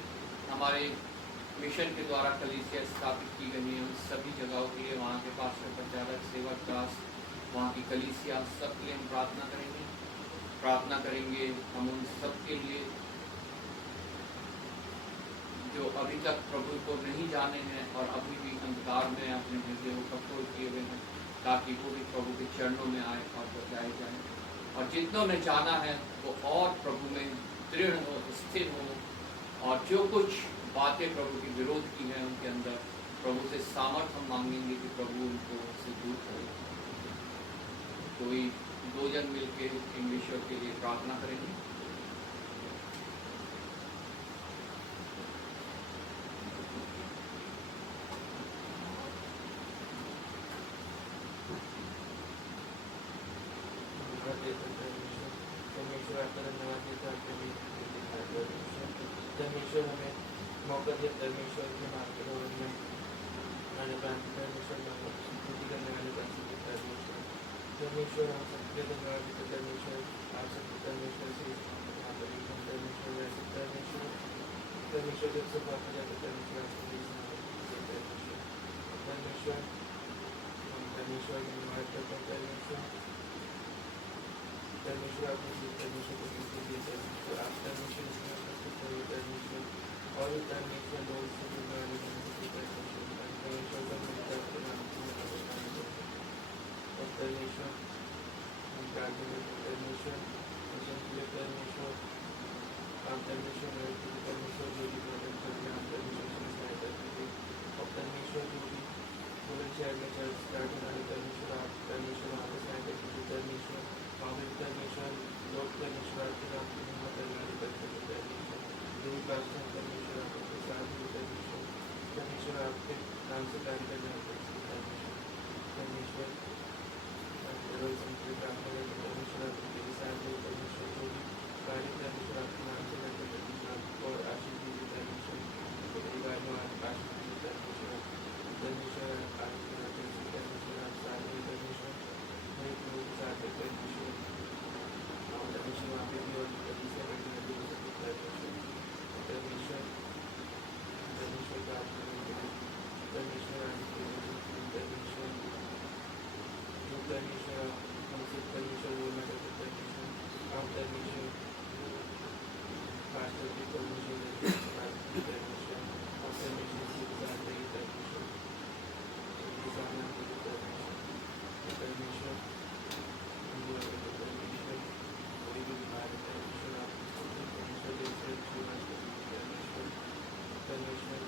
हमारे मिशन के द्वारा कलीसिया स्थापित की गई है उन सभी जगहों के लिए, वहाँ के पास्टर प्रचारक सेवक दास, वहाँ की कलीसिया, सब के लिए हम प्रार्थना करेंगे। हम उन सब के लिए जो अभी तक प्रभु को नहीं जाने हैं और अभी भी अंधकार में अपने हृदय को कठोर किए हुए हैं, ताकि वो भी प्रभु के चरणों में आए और बचाए जाए। और जितनों ने जाना है वो और प्रभु में दृढ़ हो, स्थिर हो, और जो कुछ बातें प्रभु की विरोध की हैं उनके अंदर प्रभु से सामर्थ्य हम मांगेंगे कि प्रभु उनको से दूर करे। कोई 2 जन मिलकर इन विषयों के लिए प्रार्थना करेंगे। परमेश्वर हमें मौका दिया, परमेश्वर के मार्गदर्शन में आने का परमेश्वर स्तुति करने वाले परमेश्वर हम सबके धन्यवाद देते परमेश्वर। आप सबके परमेश्वर से परमेश्वर जब सब बात जाते परमेश्वर परमेश्वर हम परमेश्वर की धन्यवाद करते हैं परमेश्वर आपने परमेश्वर को परमेश्वर आप परमेश्वर परमेश्वर और परमेश्वर लोग से परमेश्वर का और परमेश्वर हम प्रार्थना परमेश्वर परमेश्वर आप परमेश्वर परमेश्वर जो भी मदद करके आप परमेश्वर से सहायता कीजिए। और परमेश्वर जो भी बुलंदशहर में चर्च स्टार्ट होने परमेश्वर आप परमेश्वर वहाँ पर सहायता कीजिए। परमेश्वर वहाँ पर परमेश्वर लोग परमेश्वर आपके नाम की महिमा करने वाले परमेश्वर जो भी पास्टर परमेश्वर आपके साथ ही परमेश्वर आपके नाम से कार्य करने वाले परमेश्वर परमेश्वर आपके साथ परमेश्वर जो भी कार्य परमेश्वर आपके नाम से करते परमेश्वर और आशीष दीजिए परमेश्वर परिवार में आशीष दीजिए परमेश्वर परमेश्वर परमेश्वर आप साथ में परमेश्वर मेरे लोगों के साथ परमेश्वर और परमेश्वर वहाँ पे भी और परमेश्वर परमेश्वर परमेश्वर का परमेश्वर परमेश्वर जो परमेश्वर हमसे परमेश्वर बोलना करते परमेश्वर आप परमेश्वर पास्टर की परमेश्वर परमेश्वर और परमेश्वर के साथ रही परमेश्वर सामने परमेश्वर परमेश्वर कोई भी बीमार परमेश्वर आप परमेश्वर जैसे परमेश्वर परमेश्वर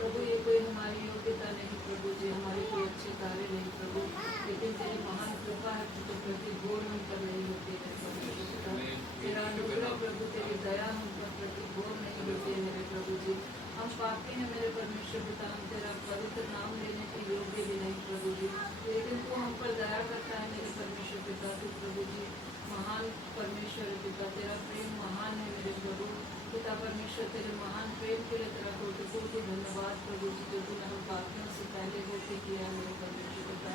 प्रभु ये कोई हमारी योग्यता नहीं प्रभु जी, हमारे कोई अच्छे कार्य नहीं प्रभु, लेकिन तेरी महान कृपा है तो प्रति घोर हम कर रही होती है तेरा अनुग्रह प्रभु, तेरी दया हम पर प्रति घोर नहीं होती है मेरे प्रभु जी। हम पापी हैं मेरे परमेश्वर पिता, हम तेरा पवित्र नाम लेने के योग्य भी नहीं प्रभु जी, लेकिन तू हम पर दया करता है मेरे परमेश्वर पिता। तू प्रभु जी महान परमेश्वर पिता, तेरा प्रेम महान है मेरे प्रभु पिता परमेश्वर। तेरे महान प्रेम के लिए तेरा कोटि धन्यवाद प्रभु जी, जो तूने हम पापियों से पहले होते किया है मेरे परमेश्वर पिता।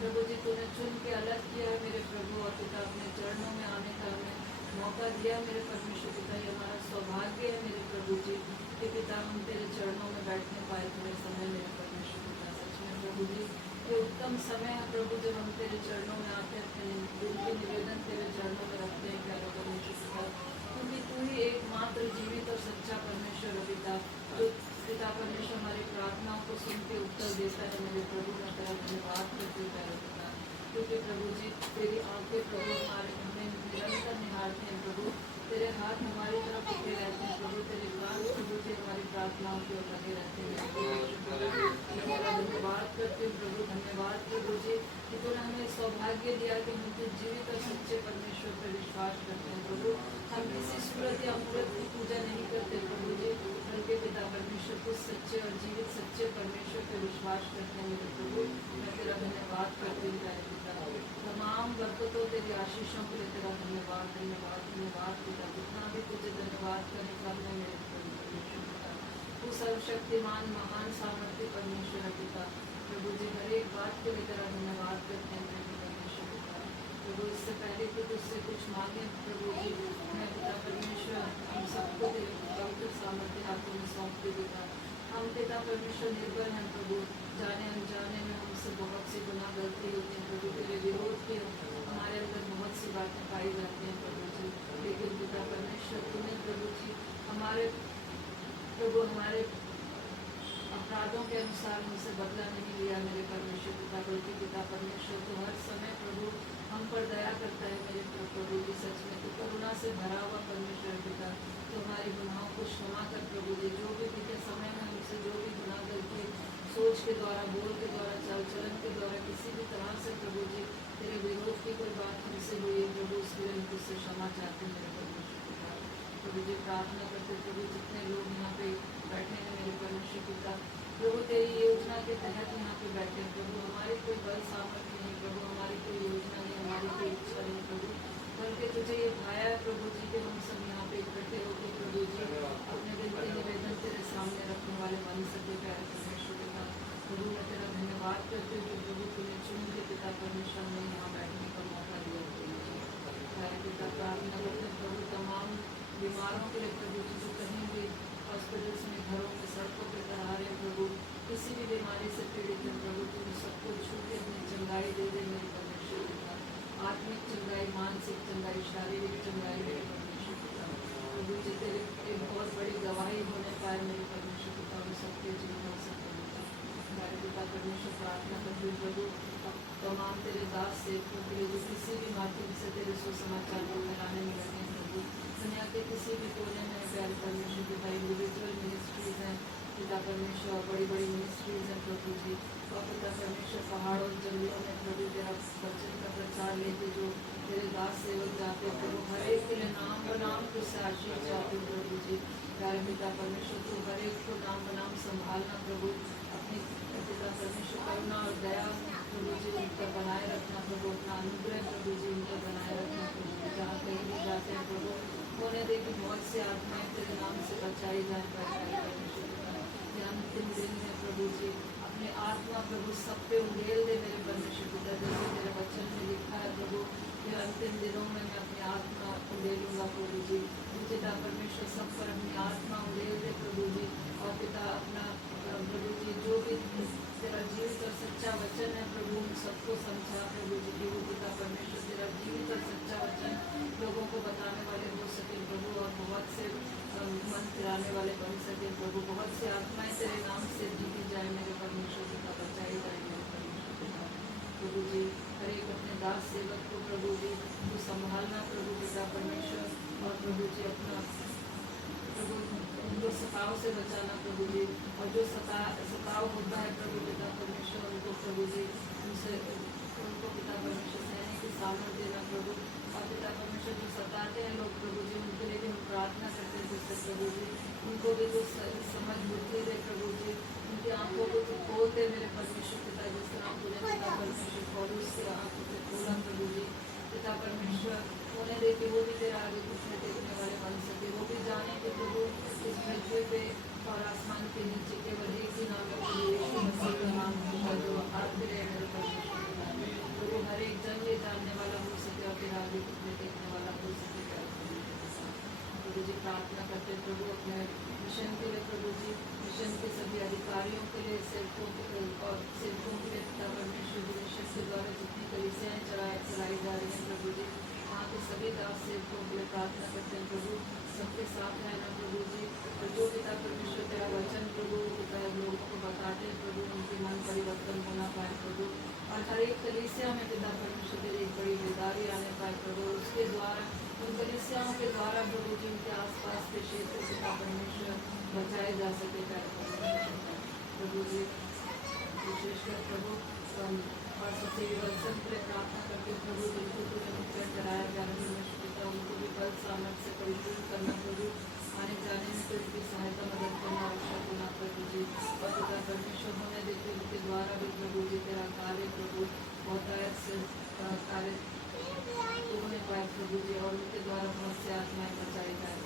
प्रभु जी तूने चुन के अलग किया है मेरे प्रभु, और पिता अपने चरणों में आने का हमें मौका दिया मेरे परमेश्वर पिता। ये हमारा सौभाग्य है मेरे प्रभु जी कि पिता हम तेरे चरणों में बैठने पाए थोड़े समय मेरे परमेश्वर पिता। सच में प्रभु जी ये उत्तम समय है प्रभु जब हम तेरे चरणों में आते हैं, अपने दिल के निवेदन तेरे चरणों में रखते हैं प्यारे परमेश्वर पिता, क्योंकि तू ही एकमात्र जीवित और सच्चा परमेश्वर है पिता, जो पिता परमेश्वर हमारी प्रार्थनाओं को सुन के उत्तर देता है मेरे प्रभु। मैं तेरा धन्यवाद करती हूँ प्यारे पिता, क्योंकि प्रभु जी तेरी आंखें प्रभु हमारे हमें निरंतर निहारते हैं प्रभु, तेरे हाथ हमारी तरफ टिके रहते हैं प्रभु, तेरे कान प्रभु जी हमारी प्रार्थनाओं की ओर लगे रहते हैं तेरा धन्यवाद करते हैं प्रभु, धन्यवाद प्रभु जी कि तूने हमें सौभाग्य दिया कि हम तो जीवित और सच्चे परमेश्वर पर विश्वास करते हैं प्रभु, हम किसी सूरत या मूर्त की पूजा नहीं करते प्रभु जी, बल्कि पिता परमेश्वर को सच्चे और जीवित सच्चे परमेश्वर पर विश्वास करते हैं मेरे प्रभु। मैं तेरा धन्यवाद करते हुए पिता, तमाम बरकतों तेरी आशीषों के लिए तेरा धन्यवाद धन्यवाद धन्यवाद पिता, जितना भी तुझे धन्यवाद करने का है मेरे परमेश्वर पिता, तू सर्वशक्तिमान महान सामर्थ्य परमेश्वर है पिता प्रभु जी, हर एक बात के लिए तेरा धन्यवाद करते हैं मेरे परमेश्वर पिता प्रभु। इससे पहले कि तुझसे कुछ मांगे प्रभु जी, मैं पिता परमेश्वर हम सबको तेरे पवित्र सामर्थ्य हाथों में सौंप दे पिता। हम पिता परमेश्वर निर्भर हैं प्रभु, जाने अनजाने में हमसे बहुत सी गुनाह गलती होती है प्रभु, तेरे विरोध के हमारे अंदर बहुत सी बातें पाई जाती हैं प्रभु जी, लेकिन पिता परमेश्वर तूने प्रभु जी हमारे प्रभु हमारे अपराधों के अनुसार हमसे बदला नहीं लिया मेरे परमेश्वर पिता, बल्कि पिता परमेश्वर तो हर समय प्रभु हम पर दया करता है मेरे प्रभु जी, सच में तो करुणा से भरा हुआ परमेश्वर पिता, तो हमारे गुनाहों को क्षमा कर प्रभु जी, जो भी बीते समय में हमसे जो भी गुनाह गलती सोच के द्वारा बोल के द्वारा चाल चलन के द्वारा किसी भी तरह से प्रभु जी तेरे विरोध की कोई बात हमसे हुई है प्रभु, उसके लिए हम तुझसे क्षमा चाहते हैं मेरे परमेश्वर पिता प्रभु जी। प्रार्थना करते प्रभु जितने लोग यहाँ पे बैठे हैं मेरे परमेश्वर पिता प्रभु, तेरी योजना के तहत यहाँ पे बैठे हैं प्रभु, हमारी कोई बल सामर्थ्य नहीं प्रभु, हमारी कोई योजना नहीं, हमारी कोई इच्छा नहीं प्रभु, बल्कि तुझे ये भाया है प्रभु जी कि हम सब यहाँ पे इकट्ठे होकर प्रभु जी अपने विनती निवेदन तेरे सामने रखने वाले बन सके प्यारे परमेश्वर पिता प्रभु। मैं तेरा धन्यवाद करते हुए प्रभु तूने चुन के पिता परमेश्वर में यहाँ बैठने का मौका दिया प्रभु जी। प्यारे पिता प्रार्थना करते प्रभु तमाम बीमारों के लिए प्रभु जी जो कहीं भी हॉस्पिटल्स में घरों में सड़कों पर करा रहे प्रभु, किसी भी बीमारी से पीड़ित है प्रभु, तुम सबको छू के अपनी चंगाई दे दे मेरे परमेश्वर पिता, आत्मिक चंगाई, मानसिक चंगाई, शारीरिक चंगाई मेरे परमेश्वर पिता प्रभु जी, तेरे एक बहुत बड़ी गवाही होने पाए मेरे परमेश्वर पिता उन सबके जीवनों से प्रभु जी। हमारे पिता परमेश्वर प्रार्थना करते प्रभु तमाम तेरे दास सेवकों के लिए जो किसी भी माध्यम से तेरे सुसमाचार को फैलाने में लगे हैं प्रभु, दुनिया के किसी भी कोने में प्यारे परमेश्वर पिता इंडिविजुअल मिनिस्ट्रीज हैं पिता परमेश्वर, बड़ी बड़ी मिनिस्ट्रीज हैं प्रभु जी, और पिता परमेश्वर पहाड़ों जंगलों में प्रभु तेरा वचन का प्रचार लेके जो तेरे दास सेवक जाते हैं प्रभु, हर एक के लिए नाम बनाम तुझसे आशीष चाहते हैं प्रभु जी। प्यारे पिता परमेश्वर तू हर एक को नाम बनाम संभालना प्रभु, अपनी पिता परमेश्वर करुणा और दया प्रभु जी उन पर बनाए रखना प्रभु, अपना अनुग्रह प्रभु जी उन पर बनाए रखना प्रभु जी, जहाँ कहीं भी जाते हैं प्रभु होने दे कि बहुत से आत्माएं तेरे नाम से बचाई जाए प्यारे परमेश्वर पिता। ये अंतिम दिन है प्रभु जी, अपने आत्मा प्रभु सब पे उंडेल दे मेरे परमेश्वर पिता, जैसे तेरे वचन में लिखा है प्रभु, ये अंतिम दिनों में मैं अपनी आत्मा उंडेलूंगा प्रभु जी, पिता परमेश्वर सब पर अपनी आत्मा उंडेल दे प्रभु जी, और पिता अपना प्रभु जी जो भी तेरा जीवित और सच्चा वचन है प्रभु उन सबको समझा प्रभु जी, कि वो पिता परमेश्वर तेरा जीवित और सच्चा वचन लोगों को बताने वाले हो सके प्रभु, और बहुत से मन फिराने वाले बन सके प्रभु, बहुत से आत्माएं तेरे नाम से जीती जाए मेरे परमेश्वर पिता, बचाई जाए मेरे परमेश्वर पिता प्रभु जी। हर एक अपने दास सेवक को प्रभु जी तू संभालना प्रभु पिता परमेश्वर, और प्रभु जी अपना प्रभु उनको सताव से बचाना प्रभु जी, और जो सताव होता है प्रभु पिता परमेश्वर उनको प्रभु जी उनसे उनको पिता परमेश्वर सहने की सामर्थ्य देना प्रभु, और पिता परमेश्वर जो सताते हैं लोग प्रभु जी उनके लिए भी हम प्रार्थना करते हैं जिससे प्रभु जी उनको भी जो समझ बुद्धि दे प्रभु जी, उनकी आंखों को तो खोल दे मेरे परमेश्वर पिता, जिस तरह तूने पिता परमेश्वर पौलुस के आंखों को खोला प्रभु जी, पिता परमेश्वर होने दे कि वो भी तेरा आगे कुछ देखने वाले बन सके, वो भी जाने कि प्रभु इस पृथ्वी पे और आसमान के नीचे केवल एक ही नाम है प्रभु यीशु मसीह का नाम होगा जो आखिर है मेरे परमेश्वर पिता प्रभु, हर एक जन ये जानने वाला हो सके और तेरा आगे कुछ देखने वाला हो सके प्रभु जी। प्रार्थना करते प्रभु अपने मिशन के लिए प्रभु जी, मिशन के सभी अधिकारियों के लिए सेवकों के और सेवकों के लिए पिता परमेश्वर जी मिशन के द्वारा जितनी कलीसियाएं चलाई जा रही हैं प्रभु जी, वहाँ के सभी दास सेवकों के लिए प्रार्थना करते हैं प्रभु, सबके साथ रहना प्रभु जी, और जो पिता परमेश्वर तेरा वचन प्रभु पिता लोगों को बताते हैं प्रभु उनके मन परिवर्तन होना पाए प्रभु, और हर एक कलीसिया में पिता परमेश्वर तेरे जी उनके आसपास के क्षेत्र पिता परमेश्वर बचाए जा सके प्यारे परमेश्वर प्रभु जी विशेषकर प्रभु और सबसे वत्सल के लिए प्रार्थना करके प्रभु जिनको तूने मुक्त कराया प्यारे परमेश्वर पिता उनको भी बल सामर्थ्य से परिपूर्ण करना प्रभु आने जाने में तो उनकी सहायता मदद करना रक्षा करना प्रभु जी और पिता परमेश्वर होने देते उनके द्वारा भी प्रभु जी तेरा कार्य प्रभु बहुतायत से कार्य होने पाए प्रभु जी और उनके द्वारा बहुत से आत्माएं बचाई जाए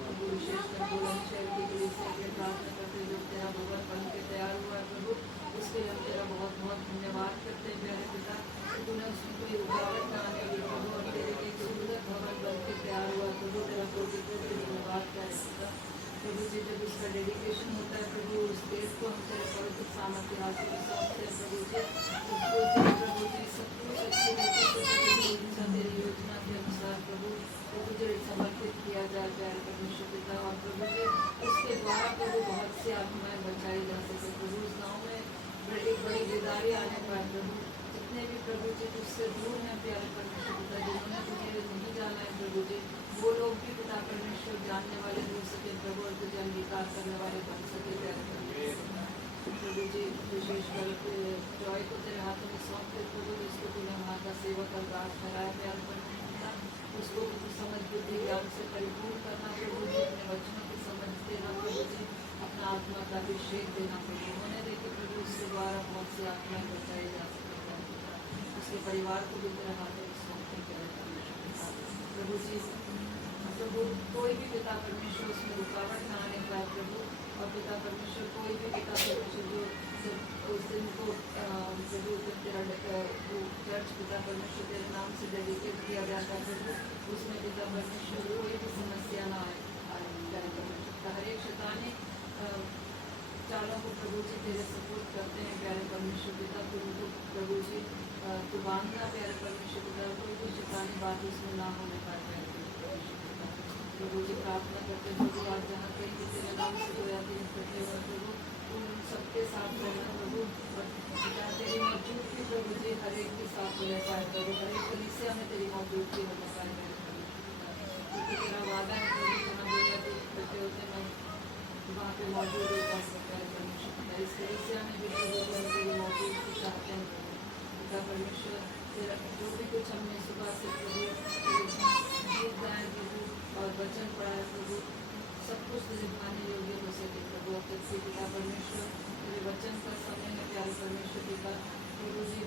प्रभु विशेषकर बुलंद शहर की कलीसिया के लिए प्रार्थना करते जो तेरा भवन बन के तैयार हुआ है प्रभु उसके लिए हम तेरा बहुत बहुत धन्यवाद करते हैं प्यारे पिता कि तूने उसमें कोई रुकावट न आने दी प्रभु और तेरे लिए एक सुंदर भवन बन के तैयार हुआ प्रभु तेरा कोटि कोटि धन्यवाद प्यारे पिता प्रभु जी जब उसका डेडिकेशन होता है प्रभु उस देश को हम तेरे पवित्र सामर्थ्य हासिल में सौंपते हैं प्रभु जी उसको प्रभु जी सब कुछ अच्छी रीति से तेरी योजना के अनुसार प्रभु जी समर्पित किया जाए प्यारे परमेश्वर पिता और प्रभु जी उसके द्वारा प्रभु बहुत सी आत्माएं बचाई जा सके प्रभु उस गाँव में एक बड़ी बेदारी आने पाए प्रभु जितने भी प्रभु जी तुझसे दूर हैं प्यारे परमेश्वर पिता जिन्होंने तुझे नहीं जाना है प्रभु जी वो लोग भी पिता परमेश्वर जानने वाले हो सके प्रभु और तुझे अंगीकार करने वाले बन सके प्यारे परमेश्वर प्रभु जी विशेषकर जॉय को तेरे हाथों में सौंपते प्रभु जिसको तूने वहाँ का सेवक और दास ठहराया प्यारे परमेश्वर उसको भी समझ बुद्धि ज्ञान से परिपूर्ण करना प्रभु जी अपने वचनों की समझ देना प्रभु जी अपना आत्मा का अभिषेक देना प्रभु होने देखे प्रभु उसके द्वारा बहुत सी आत्माएं बचाई जा सके उसके परिवार को भी तेरे हाथों में सौंपते प्यारे प्रभु जी प्रभु कोई भी पिता परमेश्वर उसमें रुकावट न आने पाए प्रभु और पिता परमेश्वर कोई भी पिता परमेश्वर जो उस दिन को प्रभु जब तेरा चर्च पिता परमेश्वर तेरे नाम से डेडिकेट किया जाता है प्रभु उसमें पिता परमेश्वर कोई भी समस्या ना आए प्यारे परमेश्वर हर एक शैतानी चालों को प्रभु जी तेरे सपोर्ट करते हैं प्यारे परमेश्वर पिता तो उनको प्रभु जी तो बांधना प्यारे परमेश्वर पिता कोई भी शैतानी बात उसमें ना होने पाए प्यारे प्रभु जी प्रार्थना करते प्रभु आज जहाँ कहीं भी तेरे नाम से कोई आदमी इकट्ठे हुए प्रभु तुम सबके साथ रहना प्रभु और तेरी मौजूदगी प्रभु जी हर एक के साथ रह पाए प्रभु हर एक कलीसिया में तेरी मौजूदगी होने पाए क्योंकि तेरा वादा है प्रभु जहाँ दो या दो इकट्ठे होते हैं वहाँ पे मौजूद होता है प्यारे परमेश्वर इस कलीसिया में भी प्रभु हम तेरी मौजूदगी चाहते हैं पिता परमेश्वर तेरा जो भी कुछ हमने सुबह से प्रभु गीत गाए प्रभु और वचन पढ़ाए प्रभु सब कुछ तुझे पाने योग्य हो सके प्रभु अब तक से पिता परमेश्वर तेरे वचन का समय है प्यारे परमेश्वर पिता प्रभु जी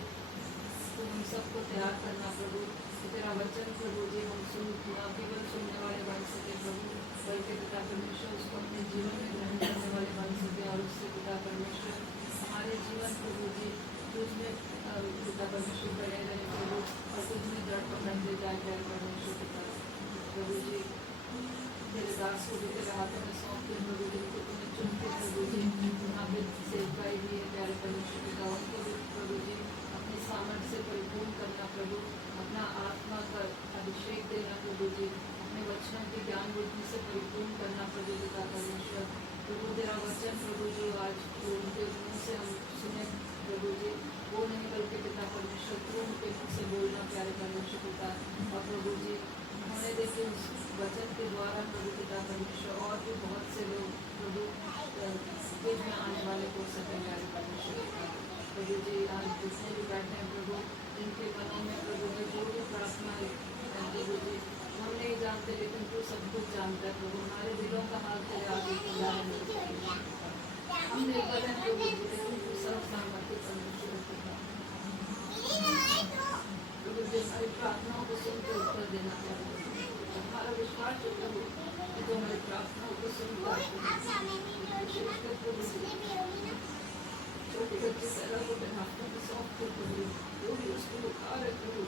तुम हम सबको तैयार करना प्रभु तेरा वचन प्रभु जी हम ना केवल सुनने वाले बन सके प्रभु बल्कि पिता परमेश्वर उसको अपने जीवन में ग्रहण करने वाले बन सके और उससे पिता परमेश्वर हमारे जीवन प्रभु जी तुझमें पिता परमेश्वर बने रहे प्रभु और तुझमें दृढ़ पकड़ते जाए प्यारे परमेश्वर पिता प्रभु जी तेरे दास को भी तेरे हाथों में सौंपते प्रभु जी को तुम्हें चुनते प्रभु जी वहाँ पे सेवकाई भी है प्यारे परमेश्वर पिता उनको भी प्रभु जी अपने सामर्थ्य से परिपूर्ण करना प्रभु अपना आत्मा का अभिषेक देना प्रभु जी अपने वचनों की ज्ञान बुद्धि से परिपूर्ण करना प्रभु पिता परमेश्वर प्रभु तेरा वचन प्रभु जो आज उनके मुँह से हम सुने प्रभु जी वो नहीं बल्कि पिता परमेश्वर तू उनके मुँह से बोलना प्यारे परमेश्वर पिता और प्रभु जी होने देखे उस वचन के द्वारा प्रभु पिता परमेश्वर और भी बहुत से लोग प्रभु पेज में आने वाले हो सके प्यारे परमेश्वर प्रभु जी आज जितने भी बैठे हैं प्रभु जिनके मनों में प्रभु जी जो भी प्रार्थना है प्रभु जी हम नहीं जानते लेकिन तू सब कुछ जानता है प्रभु हमारे दिलों का हाल तेरे आगे हम नहीं पता प्रभु जी लेकिन तू सब सामर्थ्य परमेश्वर प्रभु जी हमारी प्रार्थनाओं को सुनकर उत्तर देना चाहिए हमारा विश्वास है प्रभु कि तो हमारी प्रार्थनाओं को सुनता विशेषकर प्रभु छोटे बच्चे सैरा को अपने हाथों में सौंप कर प्रभु जो भी उसको बुखार है प्रभु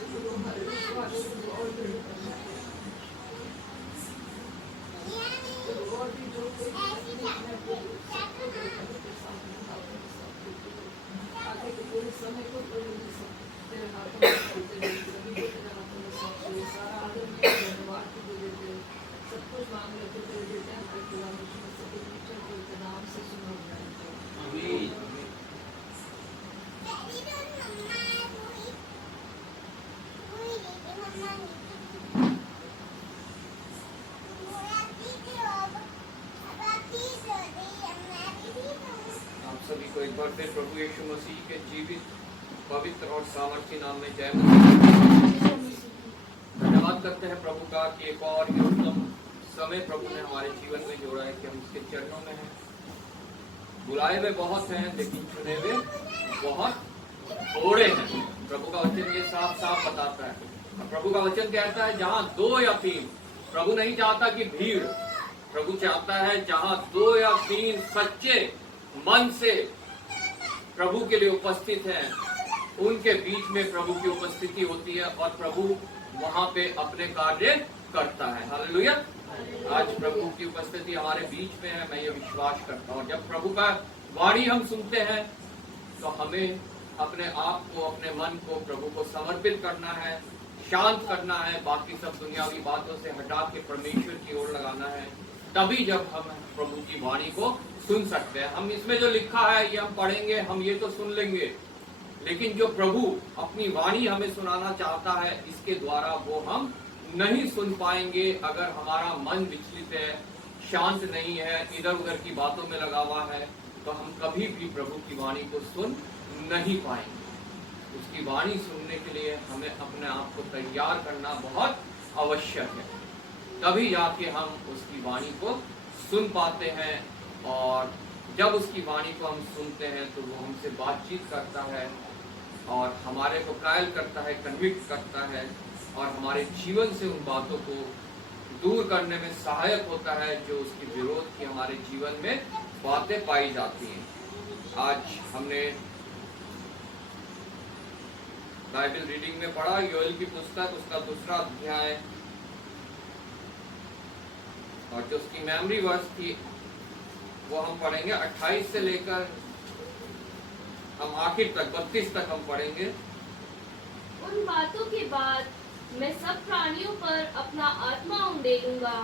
प्रभु हमारे विश्वास को और दृढ़ करना और भी जो आगे के पूरे समय को तेरे हाथों में सौंपते हैं सभी को तेरे हाथों में सौंपते हैं सारा आदर में धन्यवाद को देते हैं सब कुछ मांग लेते तेरे बेटे हमारे खुदा में तो एक बार फिर प्रभु यीशु मसीह के जीवित पवित्र और सामर्थ्य नाम में जय मसीह। धन्यवाद करते हैं प्रभु का कि एक और ये उत्तम समय प्रभु ने हमारे जीवन में जोड़ा है कि हम उसके चरणों में हैं। बुलाए हुए बहुत हैं लेकिन चुने हुए बहुत थोड़े हैं। प्रभु का वचन ये साफ साफ बताता है। प्रभु का वचन कहता है जहां 2 या 3, प्रभु नहीं चाहता कि भीड़, प्रभु चाहता है जहां 2 या 3 सच्चे मन से प्रभु के लिए उपस्थित हैं, उनके बीच में प्रभु की उपस्थिति होती है और प्रभु वहां पे अपने कार्य करता है। हालेलुया। आज प्रभु की उपस्थिति हमारे बीच में है, मैं ये विश्वास करता हूँ। जब प्रभु का वाणी हम सुनते हैं तो हमें अपने आप को, अपने मन को प्रभु को समर्पित करना है, शांत करना है, बाकी सब दुनियावी बातों से हटा के परमेश्वर की ओर लगाना है। तभी जब हम प्रभु की वाणी को सुन सकते हैं। हम इसमें जो लिखा है ये हम पढ़ेंगे, हम ये तो सुन लेंगे, लेकिन जो प्रभु अपनी वाणी हमें सुनाना चाहता है इसके द्वारा वो हम नहीं सुन पाएंगे अगर हमारा मन विचलित है, शांत नहीं है, इधर उधर की बातों में लगा हुआ है, तो हम कभी भी प्रभु की वाणी को सुन नहीं पाएंगे। उसकी वाणी सुनने के लिए हमें अपने आप को तैयार करना बहुत आवश्यक है, तभी जाके हम उसकी वाणी को सुन पाते हैं। और जब उसकी वाणी को हम सुनते हैं तो वो हमसे बातचीत करता है और हमारे को कायल करता है, कन्विक्ट करता है और हमारे जीवन से उन बातों को दूर करने में सहायक होता है जो उसके विरोध की हमारे जीवन में बातें पाई जाती हैं। आज हमने बाइबल रीडिंग में पढ़ा योएल की पुस्तक, उसका 2 अध्याय, और जो उसकी मेमोरी वर्स थी वो हम पढ़ेंगे 28 से लेकर हम आखिर तक 32 तक हम पढ़ेंगे। उन बातों के बाद मैं सब प्राणियों पर अपना आत्मा उंडेलूंगा।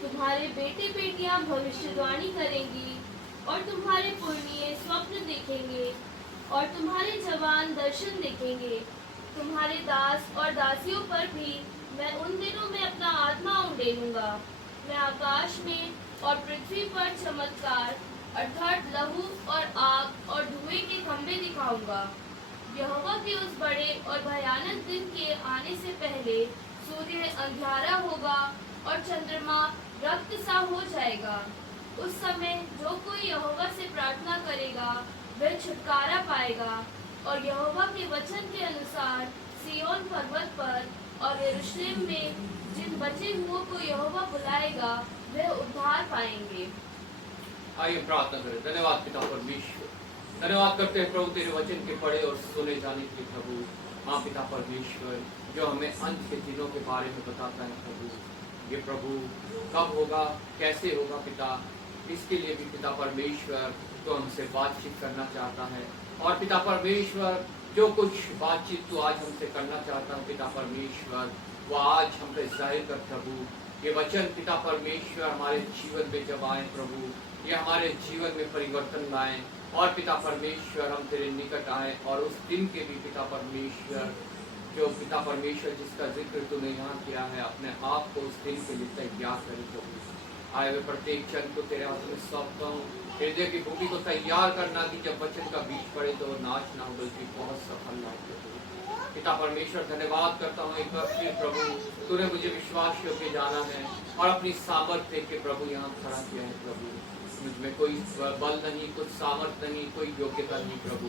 तुम्हारे बेटे बेटियां भविष्यवाणी करेंगी और तुम्हारे पुरनिये स्वप्न देखेंगे और तुम्हारे जवान दर्शन देखेंगे। तुम्हारे दास और दासियों पर भी मैं उन दिनों में अपना आत्मा उंडेलूंगा। मैं आकाश में और पृथ्वी पर चमत्कार अर्थात लहू और आग और धुएं के खंभे दिखाऊंगा। यहोवा के उस बड़े और भयानक दिन के आने से पहले सूर्य अंधियारा होगा और चंद्रमा रक्त सा हो जाएगा। उस समय जो कोई यहोवा से प्रार्थना करेगा वह छुटकारा पाएगा और यहोवा के वचन के अनुसार सिय्योन पर्वत पर और यरूशलेम में जिन बचे हुओं को यहोवा बुलाएगा वे उद्धार पाएंगे। आइए प्रार्थना करें। धन्यवाद पिता परमेश्वर, धन्यवाद करते हैं प्रभु तेरे वचन के पढ़े और सुने जाने के लिए प्रभु। हाँ पिता परमेश्वर, जो हमें अंत के दिनों के बारे में बताता है प्रभु, ये प्रभु कब होगा, कैसे होगा पिता, इसके लिए भी पिता परमेश्वर तो हमसे बातचीत करना चाहता है। और पिता परमेश्वर जो कुछ बातचीत तो आज हमसे करना चाहता है पिता परमेश्वर, वो आज हम पे जाहिर कर प्रभु। ये वचन पिता परमेश्वर हमारे जीवन में जब आए प्रभु, ये हमारे जीवन में परिवर्तन लाए और पिता परमेश्वर हम तेरे निकट आए। और उस दिन के भी पिता परमेश्वर, जो पिता परमेश्वर जिसका जिक्र तूने यहाँ किया है, अपने आप को उस दिन के लिए तैयार करे प्रभु। आए हुए प्रत्येक क्षण को तेरे हाथ में सौंपता हूँ। हृदय की भूमि को तैयार करना कि जब वचन का बीज पड़े तो नाच ना हो बल्कि बहुत सफल लाए प्रभु। पिता परमेश्वर धन्यवाद करता हूँ एक बार फिर प्रभु, तूने मुझे विश्वास योग्य जाना है और अपनी सामर्थ्य के प्रभु यहाँ खड़ा किया है प्रभु। मुझमें कोई बल नहीं, कुछ सामर्थ्य नहीं, कोई योग्यता नहीं प्रभु।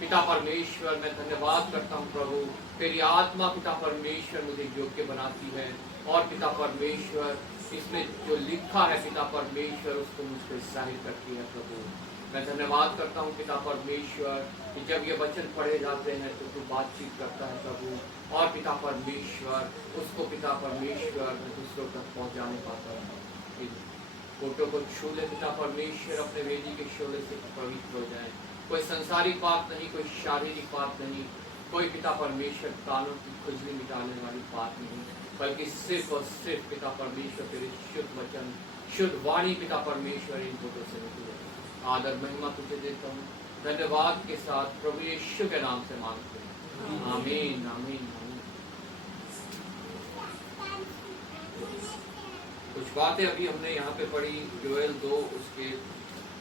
पिता परमेश्वर मैं धन्यवाद करता हूँ प्रभु, तेरी आत्मा पिता परमेश्वर मुझे योग्य बनाती है। और पिता परमेश्वर इसमें जो लिखा है पिता परमेश्वर उसको मुझ पर जाहिर करती है प्रभु। मैं धन्यवाद करता हूँ पिता परमेश्वर कि जब ये वचन पढ़े जाते हैं तो तू बातचीत करता है प्रभु। और पिता परमेश्वर उसको पिता परमेश्वर मैं दूसरों तक पहुँचाने पाता हूँ। फोटो को छू ले पिता परमेश्वर, अपने वेदी के शोले से पवित्र हो जाए। कोई संसारिक बात नहीं, कोई शारीरिक बात नहीं, कोई पिता परमेश्वर कानों की खुजली मिटाने वाली बात नहीं, बल्कि सिर्फ और सिर्फ पिता परमेश्वर तेरे शुद्ध वचन, शुद्ध वाणी पिता परमेश्वर इन फोटो से निकले। आदर महिमा तुझे देता हूँ धन्यवाद के साथ प्रभु यीशु के नाम से मांगते हैं, आमीन आमीन आमीन। कुछ बातें अभी हमने यहाँ पे पढ़ी योएल 2 उसके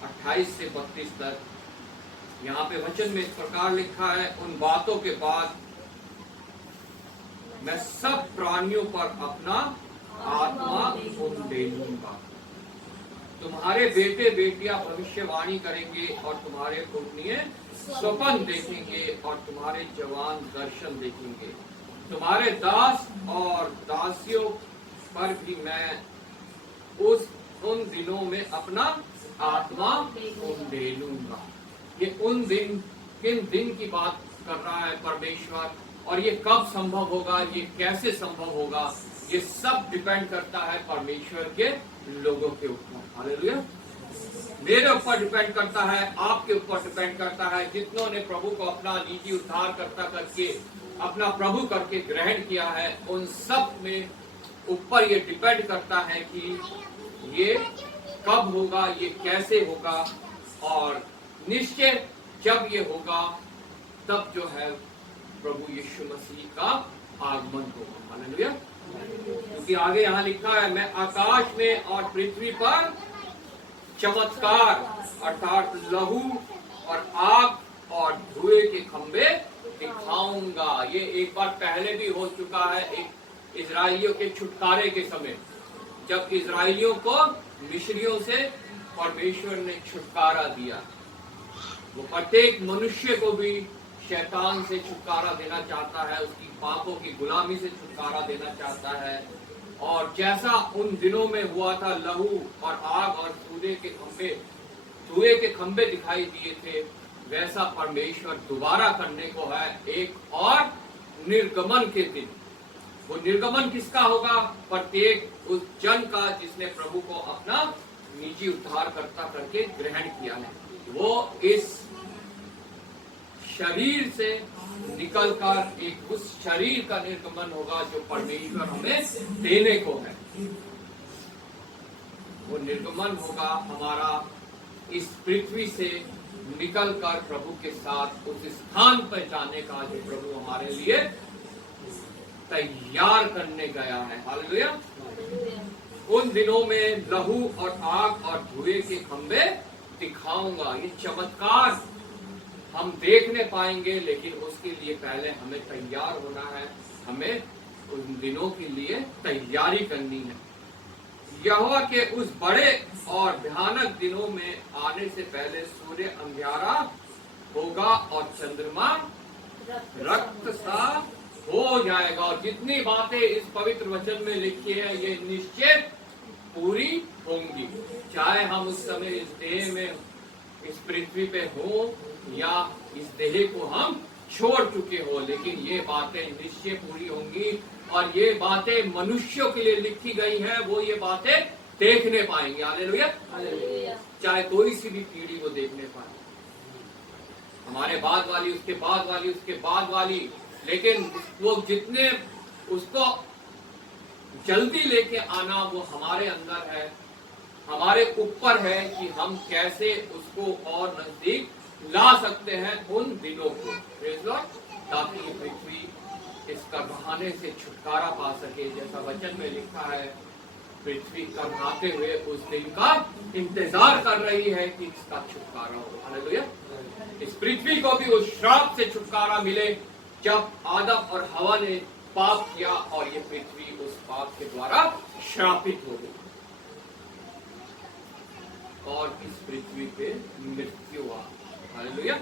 28 से 32 तक। यहाँ पे वचन में इस प्रकार लिखा है, उन बातों के बाद मैं सब प्राणियों पर अपना आत्मा उंडेल दूंगा। तुम्हारे बेटे बेटियां भविष्यवाणी करेंगे और तुम्हारे पुण्य स्वप्न देखेंगे और तुम्हारे जवान दर्शन देखेंगे। तुम्हारे दास और दासियों पर भी मैं उन दिनों में अपना आत्मा उंडेलूंगा। ये उन दिन, किन दिन की बात कर रहा है परमेश्वर, और ये कब संभव होगा, ये कैसे संभव होगा, ये सब डिपेंड करता है परमेश्वर के लोगों के ऊपर। हालेलुया। मेरे ऊपर डिपेंड करता है, आपके ऊपर डिपेंड करता है। जितनों ने प्रभु को अपना निजी उद्धार करता करके, अपना प्रभु करके ग्रहण किया है, उन सब में ऊपर ये डिपेंड करता है कि ये कब होगा, ये कैसे होगा, और निश्चय जब ये होगा तब जो है प्रभु यीशु मसीह का आगमन होगा। हालेलुया। क्योंकि आगे यहाँ लिखा है, मैं आकाश में और पृथ्वी पर चमत्कार अर्थात लहू और आग और धुएं के खंभे दिखाऊंगा। ये एक बार पहले भी हो चुका है, एक इजराइलियों के छुटकारे के समय, जब इजराइलियों को मिस्रियों से परमेश्वर ने छुटकारा दिया। वो प्रत्येक मनुष्य को भी शैतान से छुटकारा देना चाहता है, उसकी पापों की गुलामी से छुटकारा देना चाहता है। और जैसा उन दिनों में हुआ था, लहू और आग और धुएं के खंभे दिखाई दिए थे, वैसा परमेश्वर दोबारा करने को है एक और निर्गमन के दिन। वो निर्गमन किसका होगा? प्रत्येक उस जन का जिसने प्रभु को अपना निजी उद्धारकर्ता करके ग्रहण किया है। वो इस शरीर से निकलकर एक उस शरीर का निर्गमन होगा जो परमेश्वर हमें देने को है। वो निर्गमन होगा हमारा इस पृथ्वी से निकलकर प्रभु के साथ उस स्थान पर जाने का जो प्रभु हमारे लिए तैयार करने गया है। हालेलुया। उन दिनों में लहू और आग और धुएं के खंभे दिखाऊंगा। ये चमत्कार हम देखने पाएंगे, लेकिन उसके लिए पहले हमें तैयार होना है, हमें उन दिनों के लिए तैयारी करनी है। यहोवा के उस बड़े और भयानक दिनों में आने से पहले सूर्य अंधियारा होगा और चंद्रमा रक्त सा हो जाएगा। और जितनी बातें इस पवित्र वचन में लिखी है, ये निश्चय पूरी होंगी, चाहे हम उस समय इस देह में, इस पृथ्वी पे हो, या इस देह को हम छोड़ चुके हो, लेकिन ये बातें निश्चय पूरी होंगी। और ये बातें मनुष्यों के लिए लिखी गई हैं, वो ये बातें देखने पाएंगे। हालेलुया। चाहे कोई सी भी पीढ़ी वो देखने पाए, हमारे बाद वाली, उसके बाद वाली, उसके बाद वाली, लेकिन वो जितने उसको जल्दी लेके आना वो हमारे अंदर है, हमारे ऊपर है कि हम कैसे उसको और नजदीक ला सकते हैं उन दिनों को, ताकि ये पृथ्वी इसका बहाने से छुटकारा पा सके। जैसा वचन में लिखा है, पृथ्वी कर्नाते हुए उस दिन का इंतजार कर रही है कि इसका छुटकारा हो। हालेलुया। इस पृथ्वी को भी उस श्राप से छुटकारा मिले जब आदम और हवा ने पाप किया और ये पृथ्वी उस पाप के द्वारा श्रापित हो गई और इस पृथ्वी पे मृत्यु आ। हालेलुया।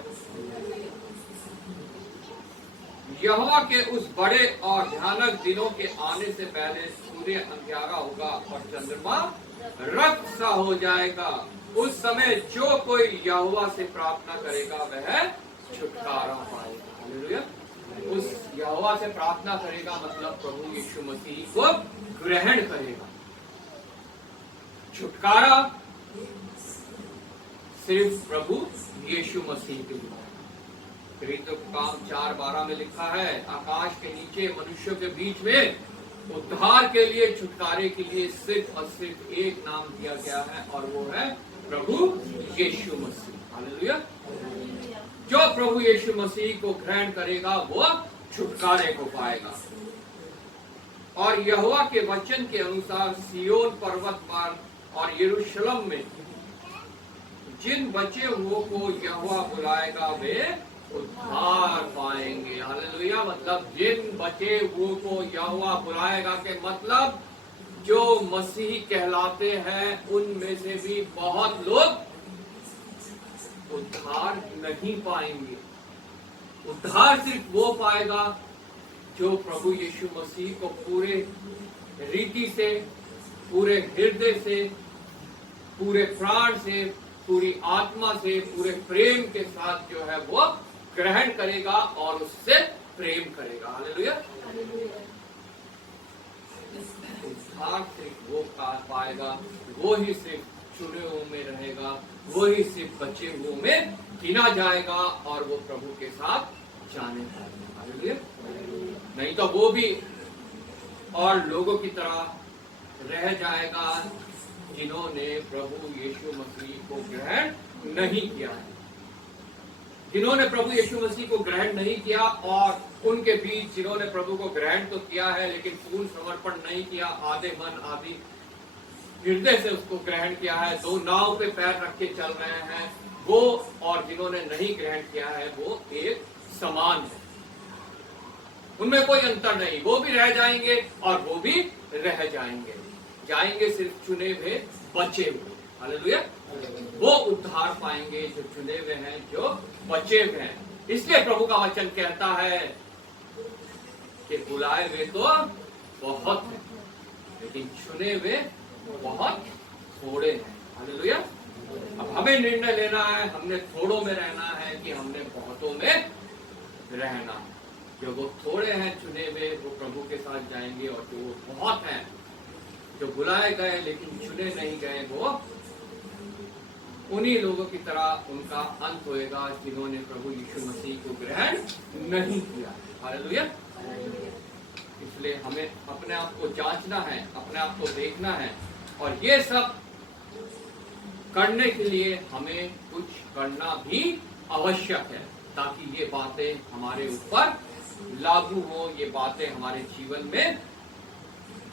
यहोवा के उस बड़े और भयानक दिनों के आने से पहले सूर्य अंधियारा होगा और चंद्रमा रक्त सा हो जाएगा। उस समय जो कोई यहोवा से प्रार्थना करेगा वह छुटकारा पाएगा। हालेलुया। उस यहोवा से प्रार्थना करेगा मतलब प्रभु यीशु मसीह को ग्रहण करेगा। छुटकारा सिर्फ प्रभु यीशु मसीह के लिए। प्रेरितों का काम 4:12 में लिखा है, आकाश के नीचे मनुष्यों के बीच में उद्धार के लिए, छुटकारे के लिए सिर्फ और सिर्फ एक नाम दिया गया है और वो है प्रभु यीशु मसीह। हालेलुया। जो प्रभु यीशु मसीह को ग्रहण करेगा वो छुटकारे को पाएगा। और यहोवा के वचन के अनुसार सियोन पर्वत पर और यरूशलेम में जिन बचे हुओं को यहोवा बुलाएगा वे उद्धार पाएंगे। हालेलुया। मतलब जिन बचे हुओं को यहोवा बुलाएगा के मतलब जो मसीही कहलाते हैं उनमें से भी बहुत लोग उद्धार नहीं पाएंगे। उद्धार सिर्फ वो पाएगा जो प्रभु यीशु मसीह को पूरे रीति से, पूरे हृदय से, पूरे प्राण से, पूरी आत्मा से, पूरे प्रेम के साथ जो है वो ग्रहण करेगा और उससे प्रेम करेगा। हालेलुया। उद्धार सिर्फ वो पाएगा, वो ही सिर्फ चुने हुओं में रहेगा, वो ही सिर्फ बचे हुओं में गिना जाएगा और वो प्रभु के साथ जाने पाएगा। हालेलुया। नहीं तो वो भी और लोगों की तरह रह जाएगा जिन्होंने प्रभु यीशु मसीह को ग्रहण नहीं किया है। जिन्होंने प्रभु यीशु मसीह को ग्रहण नहीं किया और उनके बीच जिन्होंने प्रभु को ग्रहण तो किया है लेकिन पूर्ण समर्पण नहीं किया, आधे मन आदि हृदय से उसको ग्रहण किया है, दो नाव पे पैर रख के चल रहे हैं, वो और जिन्होंने नहीं ग्रहण किया है वो एक समान है। उनमें कोई अंतर नहीं। वो भी रह जाएंगे और वो भी रह जाएंगे। जाएंगे सिर्फ चुने हुए बचे हुए। हालेलुया। वो उद्धार पाएंगे जो चुने हुए हैं, जो बचे हुए हैं। इसलिए प्रभु का वचन कहता है कि बुलाए हुए तो बहुत हैं लेकिन चुने हुए बहुत थोड़े हैं। हालेलुया। अब हमें निर्णय लेना है, हमने थोड़ों में रहना है कि हमने बहुतों में रहना है। जो वो थोड़े हैं चुने हुए वो प्रभु के साथ जाएंगे और जो वो बहुत हैं, जो बुलाए गए लेकिन चुने नहीं गए, वो उन्हीं लोगों की तरह उनका अंत होएगा जिन्होंने प्रभु यीशु मसीह को ग्रहण नहीं किया। हालेलुया। इसलिए हमें अपने आप को जांचना है, अपने आप को देखना है और ये सब करने के लिए हमें कुछ करना भी आवश्यक है ताकि ये बातें हमारे ऊपर लागू हो, ये बातें हमारे जीवन में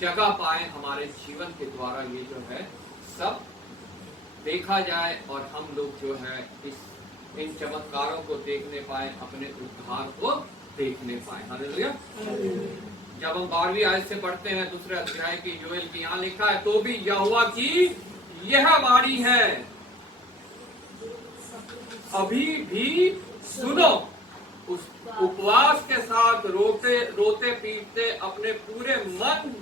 जगह पाए, हमारे जीवन के द्वारा ये जो है सब देखा जाए और हम लोग जो है इन चमत्कारों को देखने पाए, अपने उद्धार को देखने पाए। हालेलुया। जब हम 12वीं आयत से पढ़ते हैं दूसरे अध्याय की योएल की, यहाँ लिखा है तो भी यहोवा की यह वाणी है, अभी भी सुनो, उस उपवास के साथ रोते पीटते अपने पूरे मन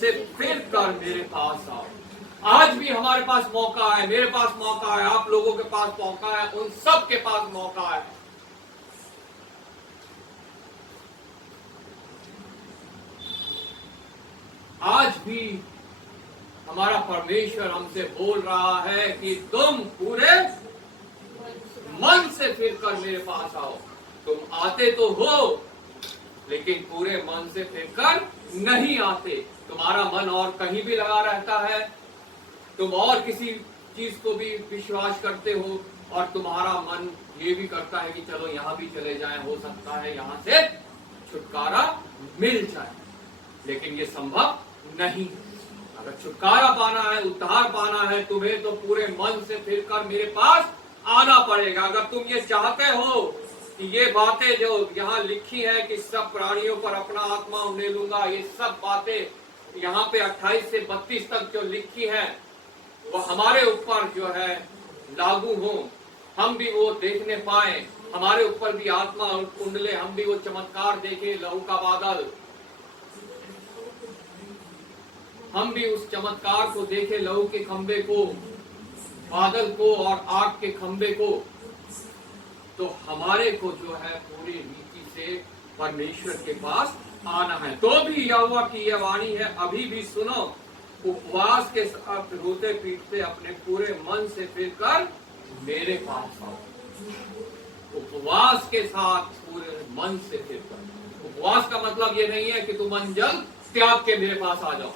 से फिर कर मेरे पास आओ। आज भी हमारे पास मौका है, मेरे पास मौका है, आप लोगों के पास मौका है, उन सब के पास मौका है। आज भी हमारा परमेश्वर हमसे बोल रहा है कि तुम पूरे मन से फिर कर मेरे पास आओ। तुम आते तो हो लेकिन पूरे मन से फिर कर नहीं आते। तुम्हारा मन और कहीं भी लगा रहता है, तुम और किसी चीज को भी विश्वास करते हो और तुम्हारा मन ये भी करता है कि चलो यहाँ भी चले जाएं, हो सकता है यहाँ से छुटकारा मिल जाए, लेकिन ये संभव नहीं। अगर छुटकारा पाना है, उद्धार पाना है, तुम्हें तो पूरे मन से फिर कर मेरे पास आना पड़ेगा। अगर तुम ये चाहते हो कि ये बातें जो यहाँ लिखी है कि सब प्राणियों पर अपना आत्मा उन्हें लूंगा, ये सब बातें यहाँ पे 28 से 32 तक जो लिखी है वो हमारे ऊपर जो है लागू हो, हम भी वो देखने पाए, हमारे ऊपर भी आत्मा कुंडले, हम भी वो चमत्कार देखें, लहू का बादल, हम भी उस चमत्कार को देखें, लहू के खंबे को, बादल को और आग के खंबे को, तो हमारे को जो है पूरी रीति से परमेश्वर के पास आना है। तो भी यहोवा की यह वाणी है, अभी भी सुनो, उपवास के साथ रोते पीटते अपने पूरे मन से फिर कर मेरे पास आओ। उपवास के साथ पूरे मन से फिर कर। उपवास का मतलब ये नहीं है कि तुम अंजल त्याग के मेरे पास आ जाओ,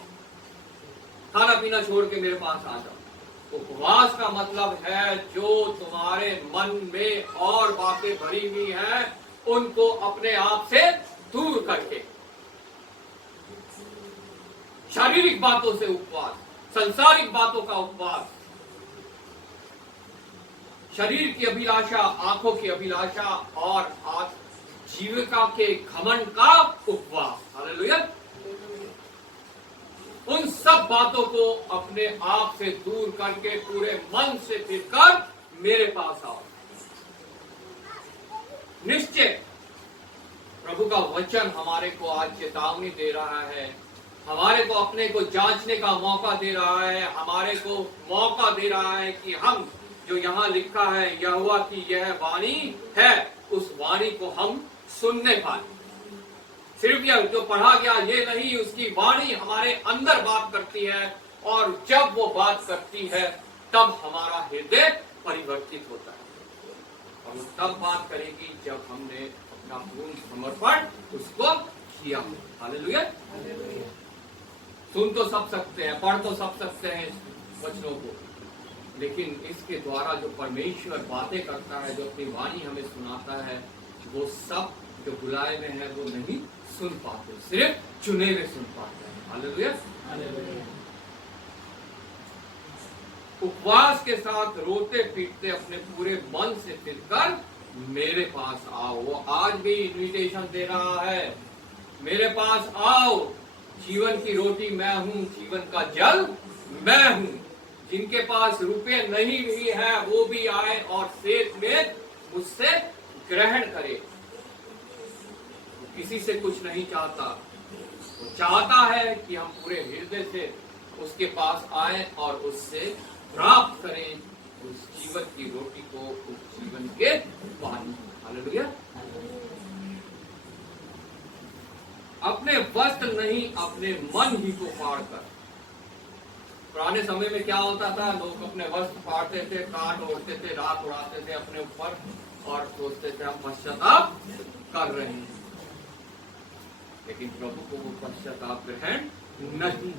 खाना पीना छोड़ के मेरे पास आ जाओ। उपवास का मतलब है जो तुम्हारे मन में और बातें भरी हुई हैं उनको अपने आप से दूर करके, शारीरिक बातों से उपवास, संसारिक बातों का उपवास, शरीर की अभिलाषा, आंखों की अभिलाषा और जीविका के घमंड का उपवास। हालेलुया। उन सब बातों को अपने आप से दूर करके पूरे मन से फिरकर मेरे पास आओ। निश्चय प्रभु का वचन हमारे को आज चेतावनी दे रहा है, हमारे को अपने को जांचने का मौका दे रहा है, हमारे को मौका दे रहा है कि हम जो यहाँ लिखा है यहोवा की यह वाणी है, उस वाणी को हम सुनने पाए। सिर्फ यह जो पढ़ा गया ये नहीं, उसकी वाणी हमारे अंदर बात करती है, और जब वो बात करती है तब हमारा हृदय परिवर्तित होता है। और वो तब बात करेगी जब हमने अपना पूर्ण समर्पण उसको किया। हालेलुया। सुन तो सब सकते हैं, पढ़ तो सब सकते हैं वचनों को, लेकिन इसके द्वारा जो परमेश्वर बातें करता है, जो अपनी वाणी हमें सुनाता है, वो सब जो बुलाए में है वो नहीं सुन पाते, सिर्फ चुने हुए सुन पाते हैं। हालेलुया। उपवास के साथ रोते पीटते अपने पूरे मन से फिरकर मेरे पास आओ। वो आज भी इन्विटेशन दे रहा है, मेरे पास आओ, जीवन की रोटी मैं हूं, जीवन का जल मैं हूं। जिनके पास रुपए नहीं भी है वो भी आए और सेठ में मुझसे ग्रहण करे। वो किसी से कुछ नहीं चाहता, वो चाहता है कि हम पूरे हृदय से उसके पास आए और उससे प्राप्त करें उस जीवन की रोटी को, उस जीवन के पानी। हालेलुया। अपने वस्त्र नहीं, अपने मन ही को फाड़ कर। पुराने समय में क्या होता था, लोग अपने वस्त्र फाड़ते थे, काट ओढ़ते थे, राख उड़ाते थे अपने ऊपर और सोचते थे हम पश्चाताप कर रहे हैं। लेकिन प्रभु को वो पश्चाताप ग्रहण नहीं,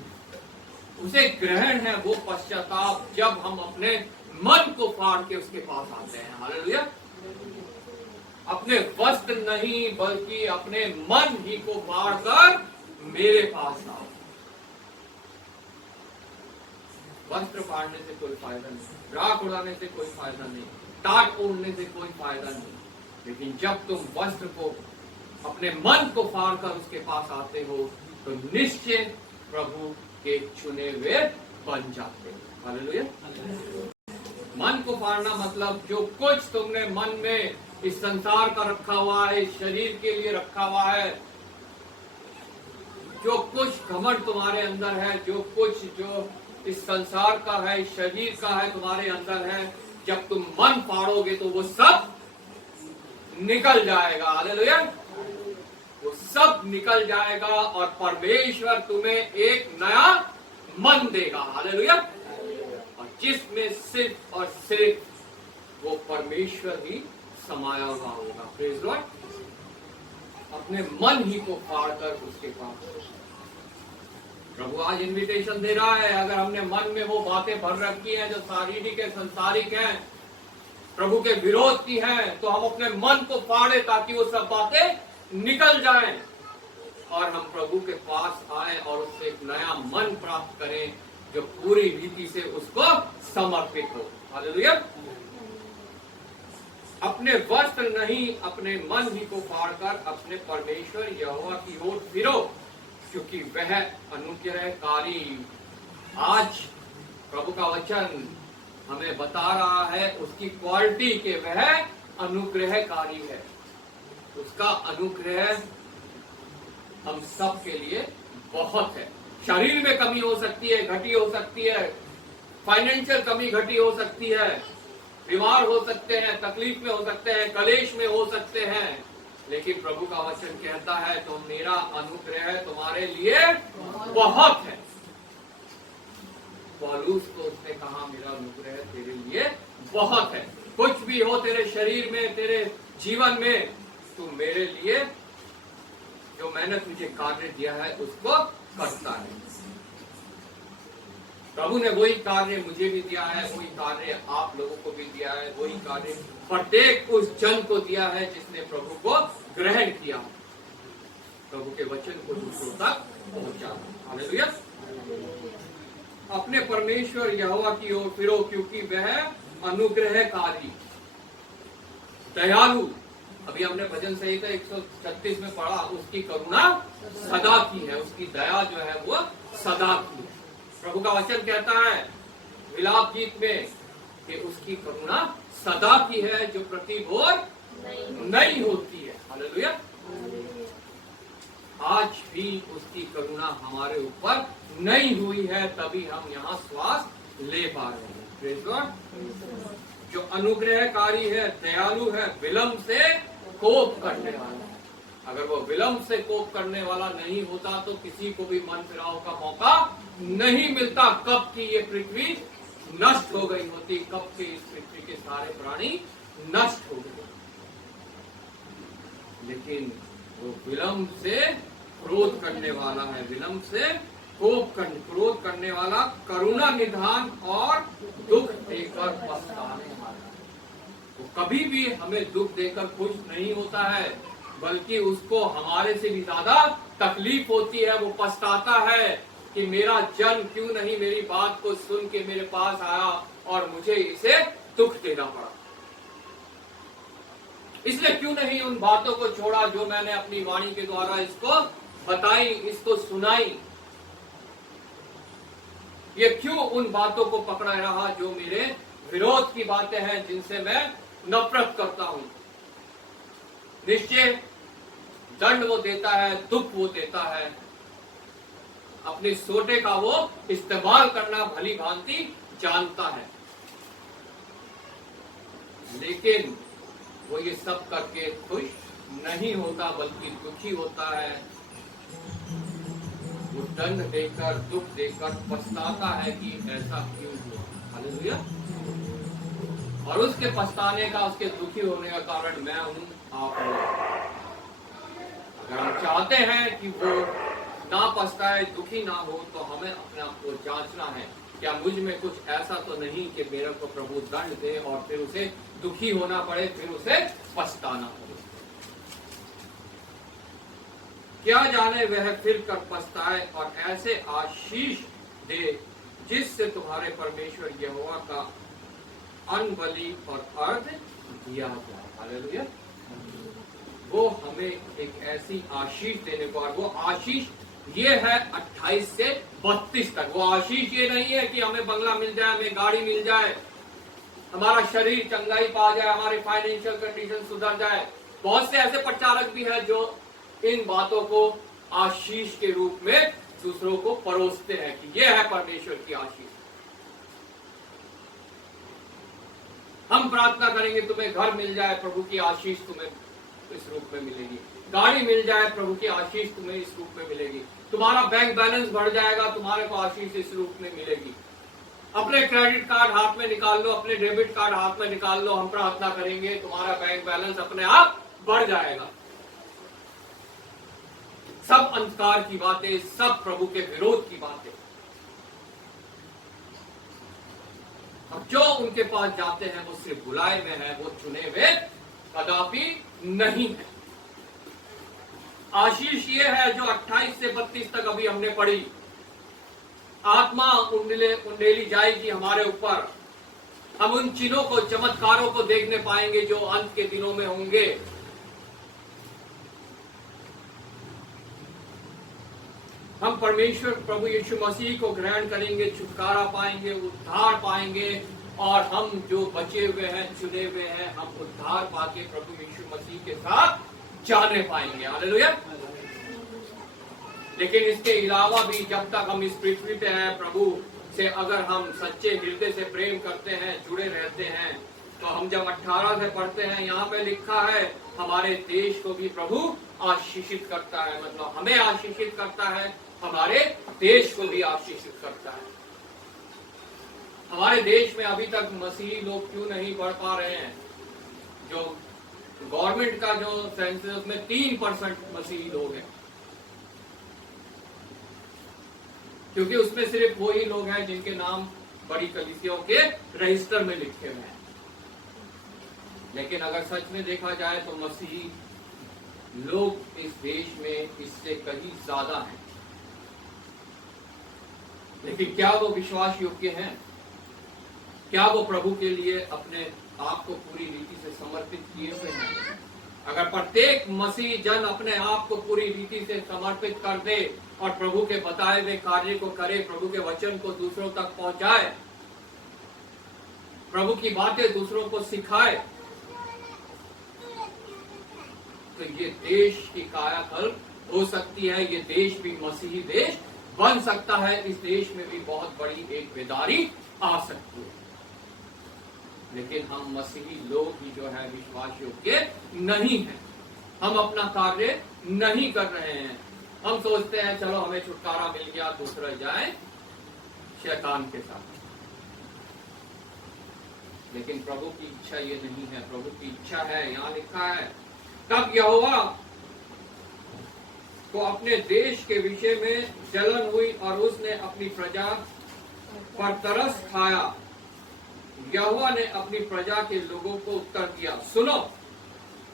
उसे ग्रहण है वो पश्चाताप जब हम अपने मन को फाड़ के उसके पास आते हैं। हालेलुया। अपने वस्त्र नहीं बल्कि अपने मन ही को फाड़ कर मेरे पास आओ। वस्त्र फाड़ने से कोई फायदा नहीं, राख उड़ाने से कोई फायदा नहीं, टाट ओढ़ने से कोई फायदा नहीं, लेकिन जब तुम वस्त्र को अपने मन को फाड़ कर उसके पास आते हो तो निश्चय प्रभु के चुने हुए बन जाते हो। हालेलुया। मन को फाड़ना मतलब जो कुछ तुमने मन में इस संसार का रखा हुआ है, इस शरीर के लिए रखा हुआ है, जो कुछ घमंड तुम्हारे अंदर है, जो कुछ जो इस संसार का है, इस शरीर का है, तुम्हारे अंदर है, जब तुम मन फाड़ोगे तो वो सब निकल जाएगा। हालेलुया। वो सब निकल जाएगा और परमेश्वर तुम्हें एक नया मन देगा। हालेलुया। और जिसमें सिर्फ और सिर्फ वो परमेश्वर ही समाया हुआ होगा। Praise Lord. अपने मन ही को फाड़कर उसके पास प्रभु आज इनविटेशन दे रहा है। अगर हमने मन में वो बातें भर रखी हैं जो शारीरिक है, संसारिक हैं, प्रभु के विरोध की हैं, तो हम अपने मन को फाड़े ताकि वो सब बातें निकल जाएं और हम प्रभु के पास आए और उससे एक नया मन प्राप्त करें जो पूरी रीति से उसको समर्पित हो। हालेलुया। अपने वस्त्र नहीं, अपने मन ही को फाड़कर अपने परमेश्वर यहोवा की ओर फिरो, क्योंकि वह अनुग्रहकारी। आज प्रभु का वचन हमें बता रहा है उसकी क्वालिटी के वह अनुग्रहकारी है। उसका अनुग्रह हम सब के लिए बहुत है। शरीर में कमी हो सकती है, घटी हो सकती है, फाइनेंशियल कमी घटी हो सकती है, बीमार हो सकते हैं, तकलीफ में हो सकते हैं, कलेश में हो सकते हैं, लेकिन प्रभु का वचन कहता है तो मेरा अनुग्रह तुम्हारे लिए बहुत है। पौलुस को उसने कहा मेरा अनुग्रह तेरे लिए बहुत है। कुछ भी हो तेरे शरीर में, तेरे जीवन में, तू मेरे लिए जो मैंने तुझे कार्य दिया है उसको करता है। प्रभु ने वही कार्य मुझे भी दिया है, वही कार्य आप लोगों को भी दिया है, वही कार्य प्रत्येक उस जन को दिया है जिसने प्रभु को ग्रहण किया, प्रभु के वचन को दूसरों तक पहुंचा। हालेलुया। अपने परमेश्वर यहोवा की ओर फिरो, क्योंकि वह अनुग्रहकारी, दयालु। अभी हमने भजन संहिता 136 में पढ़ा, उसकी करुणा सदा की है, उसकी दया जो है वो सदा की है। प्रभु का वचन कहता है विलाप गीत में कि उसकी करुणा सदा की है, जो प्रतिभोर नहीं होती है। हालेलुया। आज भी उसकी करुणा हमारे ऊपर नहीं हुई है, तभी हम यहाँ श्वास ले पा रहे हैं। Praise God। जो अनुग्रहकारी है, दयालु है, विलंब से कोप करने वाला है। अगर वो विलंब से कोप करने वाला नहीं होता तो किसी को भी मन फिराव का मौका नहीं मिलता। कब की ये पृथ्वी नष्ट हो गई होती, कब के इस पृथ्वी के सारे प्राणी नष्ट हो गए। लेकिन वो विलंब से क्रोध करने वाला है, विलंब से क्रोध करने वाला, करुणा निधान और दुख देकर पछताने वाला। वो कभी भी हमें दुख देकर खुश नहीं होता है, बल्कि उसको हमारे से भी ज्यादा तकलीफ होती है। वो पछताता है कि मेरा जन क्यों नहीं मेरी बात को सुन के मेरे पास आया और मुझे इसे दुख देना पड़ा। इसलिए क्यों नहीं उन बातों को छोड़ा जो मैंने अपनी वाणी के द्वारा इसको बताई, इसको सुनाई। ये क्यों उन बातों को पकड़ा रहा जो मेरे विरोध की बातें हैं, जिनसे मैं नफरत करता हूं। निश्चय दंड वो देता है, दुख वो देता है, अपने सोटे का वो इस्तेमाल करना भली भांति जानता है। लेकिन वो ये सब करके खुश नहीं होता, बल्कि दुखी होता है। वो दंड देकर, दुख देकर पछताता है कि ऐसा क्यों हुआ। हालेलुया। और उसके पछताने का, उसके दुखी होने का कारण मैं हूं, आप हो। अगर हम चाहते हैं कि वो ना पछताए, दुखी ना हो, तो हमें अपने आप को जांचना है, क्या मुझ में कुछ ऐसा तो नहीं कि मेरे को प्रभु दंड दे और फिर उसे दुखी होना पड़े, फिर उसे पछताना पड़े। क्या जाने वह फिर कर पछताए और ऐसे आशीष दे जिससे तुम्हारे परमेश्वर यहोवा का अन्न बलि और अर्घ दिया जाए। हालेलुया। वो हमें एक ऐसी आशीष देने को, और वो आशीष ये है 28 से 32 तक। वो आशीष ये नहीं है कि हमें बंगला मिल जाए, हमें गाड़ी मिल जाए, हमारा शरीर चंगाई पा जाए, हमारी फाइनेंशियल कंडीशन सुधर जाए। बहुत से ऐसे प्रचारक भी हैं जो इन बातों को आशीष के रूप में दूसरों को परोसते हैं कि यह है परमेश्वर की आशीष। हम प्रार्थना करेंगे तुम्हें घर मिल जाए, प्रभु की आशीष तुम्हें इस रूप में मिलेगी। गाड़ी मिल जाए, प्रभु की आशीष तुम्हें इस रूप में मिलेगी। तुम्हारा बैंक बैलेंस बढ़ जाएगा, तुम्हारे को आशीष इस रूप में मिलेगी। अपने क्रेडिट कार्ड हाथ में निकाल लो, अपने डेबिट कार्ड हाथ में निकाल लो, हम प्रार्थना करेंगे तुम्हारा बैंक बैलेंस अपने आप बढ़ जाएगा। सब अंधकार की बातें, सब प्रभु के विरोध की बातें। अब जो उनके पास जाते हैं वो सिर्फ बुलाए में है, वो चुने हुए कदापि नहीं है। आशीष ये है जो 28 से 32 तक अभी हमने पढ़ी। आत्मा उंडेली जाएगी हमारे ऊपर। हम उन चिन्हों को, चमत्कारों को देखने पाएंगे जो अंत के दिनों में होंगे। हम परमेश्वर प्रभु यीशु मसीह को ग्रहण करेंगे, छुटकारा पाएंगे, उद्धार पाएंगे, और हम जो बचे हुए हैं, चुने हुए हैं, हम उद्धार पाके प्रभु यीशु मसीह के साथ जाने पाएंगे। हालेलुया। लेकिन इसके अलावा भी जब तक हम इस पृथ्वी पे हैं, प्रभु से अगर हम सच्चे हृदय से प्रेम करते हैं, जुड़े रहते हैं, तो हम जब 18 से पढ़ते हैं, यहाँ पे लिखा है हमारे देश को भी प्रभु आशीषित करता है। मतलब हमें आशीषित करता है, हमारे देश को भी आशीषित करता है। हमारे देश में अभी तक मसीही लोग क्यों नहीं बढ़ पा रहे हैं? जो गवर्नमेंट का जो सेंसस, उसमें 3% मसीही लोग हैं, क्योंकि उसमें सिर्फ वही लोग हैं जिनके नाम बड़ी कलीसियाओं के रजिस्टर में लिखे हुए हैं। लेकिन अगर सच में देखा जाए तो मसीही लोग इस देश में इससे कहीं ज्यादा हैं। लेकिन क्या वो विश्वास योग्य हैं? क्या वो प्रभु के लिए अपने आप को पूरी रीति से समर्पित किए हुए हैं? अगर प्रत्येक मसीह जन अपने आप को पूरी रीति से समर्पित कर दे और प्रभु के बताए हुए कार्य को करे, प्रभु के वचन को दूसरों तक पहुंचाए, प्रभु की बातें दूसरों को सिखाए, तो ये देश की कायाकल्प हो सकती है। ये देश भी मसीही देश बन सकता है। इस देश में भी बहुत बड़ी एक बेदारी आ सकती है। लेकिन हम मसीही लोग ही जो है विश्वास योग्य नहीं है। हम अपना कार्य नहीं कर रहे हैं। हम सोचते हैं चलो हमें छुटकारा मिल गया, दूसरा जाए शैतान के साथ। लेकिन प्रभु की इच्छा ये नहीं है। प्रभु की इच्छा है, यहाँ लिखा है, तब यहोवा को अपने देश के विषय में जलन हुई और उसने अपनी प्रजा पर तरस खाया। यहोवा ने अपनी प्रजा के लोगों को उत्तर दिया, सुनो,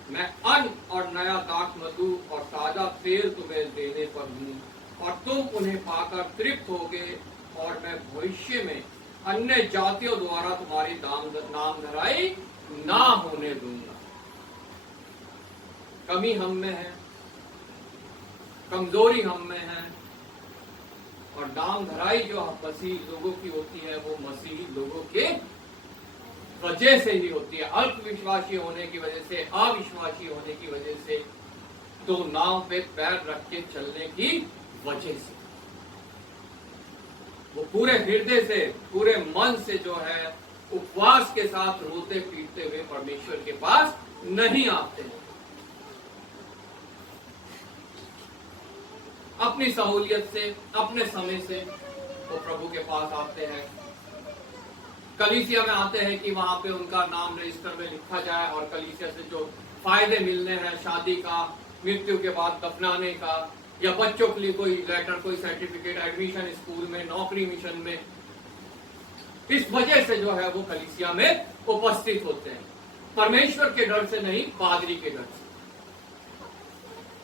मैं अन्न और नया दाख मधु और ताजा तेल तुम्हें देने पर हूँ और तुम उन्हें पाकर तृप्त होगे, और मैं भविष्य में अन्य जातियों द्वारा तुम्हारी नाम धराई ना होने दूंगा। कमी हम में है, कमजोरी हम में है, और नाम धराई जो मसीह लोगों की होती है वो मसीही लोगों के वजह से ही होती है। अल्पविश्वासी होने की वजह से, अविश्वासी होने की वजह से, तो नाव पे पैर रख के चलने की वजह से, वो पूरे हृदय से, पूरे मन से जो है उपवास के साथ रोते पीटते हुए परमेश्वर के पास नहीं आते हैं। अपनी सहूलियत से, अपने समय से वो प्रभु के पास आते हैं। कलीसिया में आते हैं कि वहां पे उनका नाम रजिस्टर में लिखा जाए और कलीसिया से जो फायदे मिलने हैं, शादी का, मृत्यु के बाद दफनाने का, या बच्चों के लिए कोई लेटर, कोई सर्टिफिकेट, एडमिशन स्कूल में, नौकरी मिशन में, इस वजह से जो है वो कलीसिया में उपस्थित होते हैं। परमेश्वर के डर से नहीं, पादरी के डर से,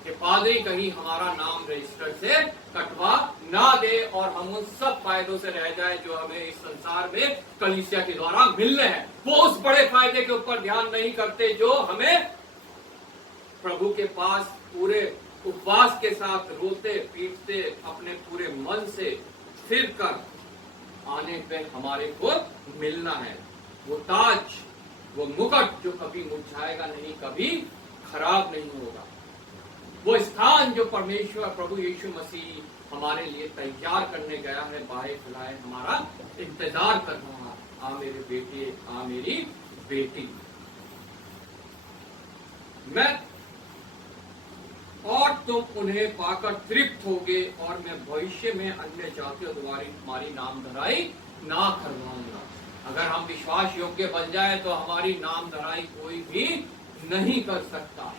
कि पादरी कहीं हमारा नाम रजिस्टर से कटवा ना दे और हम उन सब फायदों से रह जाए जो हमें इस संसार में कलीसिया के द्वारा मिलने हैं। वो उस बड़े फायदे के ऊपर ध्यान नहीं करते जो हमें प्रभु के पास पूरे उपवास के साथ रोते पीटते अपने पूरे मन से फिर कर आने पे हमारे को मिलना है। वो ताज, वो मुकुट जो कभी मुरझाएगा नहीं, कभी खराब नहीं होगा। वो स्थान जो परमेश्वर प्रभु यीशु मसीह हमारे लिए तैयार करने गया है, बाहे फुलाए हमारा इंतजार कर रहा है। आ मेरे बेटे, आ मेरी बेटी, मैं और तुम उन्हें पाकर तृप्त होगे, और मैं भविष्य में अन्य जातियों द्वारा हमारी नाम धराई ना करवाऊंगा। अगर हम विश्वास योग्य बन जाए तो हमारी नाम धराई कोई भी नहीं कर सकता।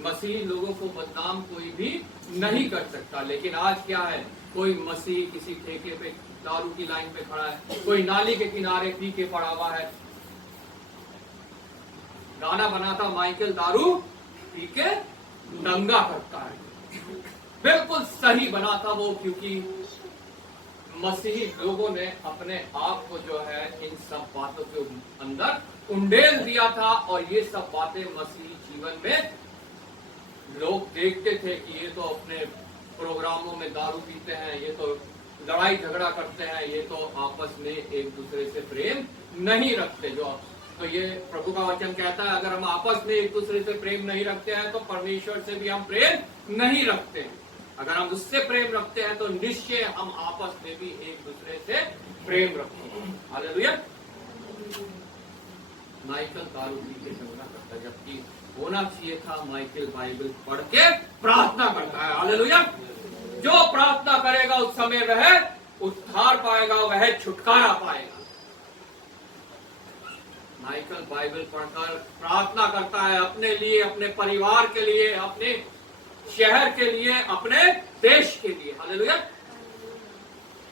मसीह लोगों को बदनाम कोई भी नहीं कर सकता। लेकिन आज क्या है, कोई मसीह किसी ठेके पे दारू की लाइन पे खड़ा है, कोई नाली के किनारे पी के पड़ा हुआ है। गाना बना था, माइकल दारू पी के दंगा करता है। बिल्कुल सही बना था वो, क्योंकि मसीही लोगों ने अपने आप को जो है इन सब बातों के अंदर उंडेल दिया था, और ये सब बातें मसीही जीवन में लोग देखते थे कि ये तो अपने प्रोग्रामों में दारू पीते हैं, ये तो लड़ाई झगड़ा करते हैं, ये तो आपस में एक दूसरे से प्रेम नहीं रखते। जो तो ये प्रभु का वचन कहता है, अगर हम आपस में एक दूसरे से प्रेम नहीं रखते हैं तो परमेश्वर से भी हम प्रेम नहीं रखते हैं। अगर हम उससे प्रेम रखते हैं तो निश्चय हम आपस में भी एक दूसरे से प्रेम रखेंगे। हालेलुया। माइकल दारू पी के दंगा करता है, जबकि होना चाहिए था माइकल बाइबल पढ़ के प्रार्थना करता है। हालेलुया। जो प्रार्थना करेगा उस समय वह उद्धार पाएगा, वह छुटकारा पाएगा। माइकल बाइबल पढ़कर प्रार्थना करता है अपने लिए, अपने परिवार के लिए, अपने शहर के लिए, अपने देश के लिए। हालेलुया।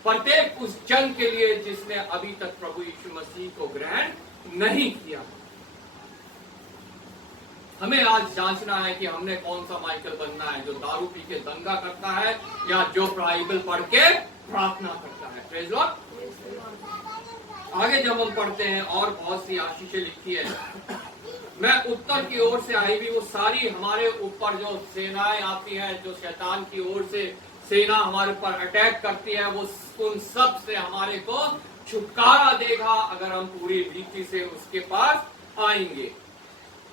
प्रत्येक उस जन के लिए जिसने अभी तक प्रभु यीशु मसीह को ग्रहण नहीं किया। हमें आज जांचना है कि हमने कौन सा माइकल बनना है, जो दारू पी के दंगा करता है या जो बाइबल पढ़ के प्रार्थना करता है। Praise Lord. आगे जब हम पढ़ते हैं और बहुत सी आशीषें लिखी है, मैं उत्तर की ओर से आई भी, वो सारी हमारे ऊपर जो सेनाएं आती हैं, जो शैतान की ओर से सेना हमारे ऊपर अटैक करती है, वो उन सब से हमारे को छुटकारा देगा अगर हम पूरी रीति से उसके पास आएंगे।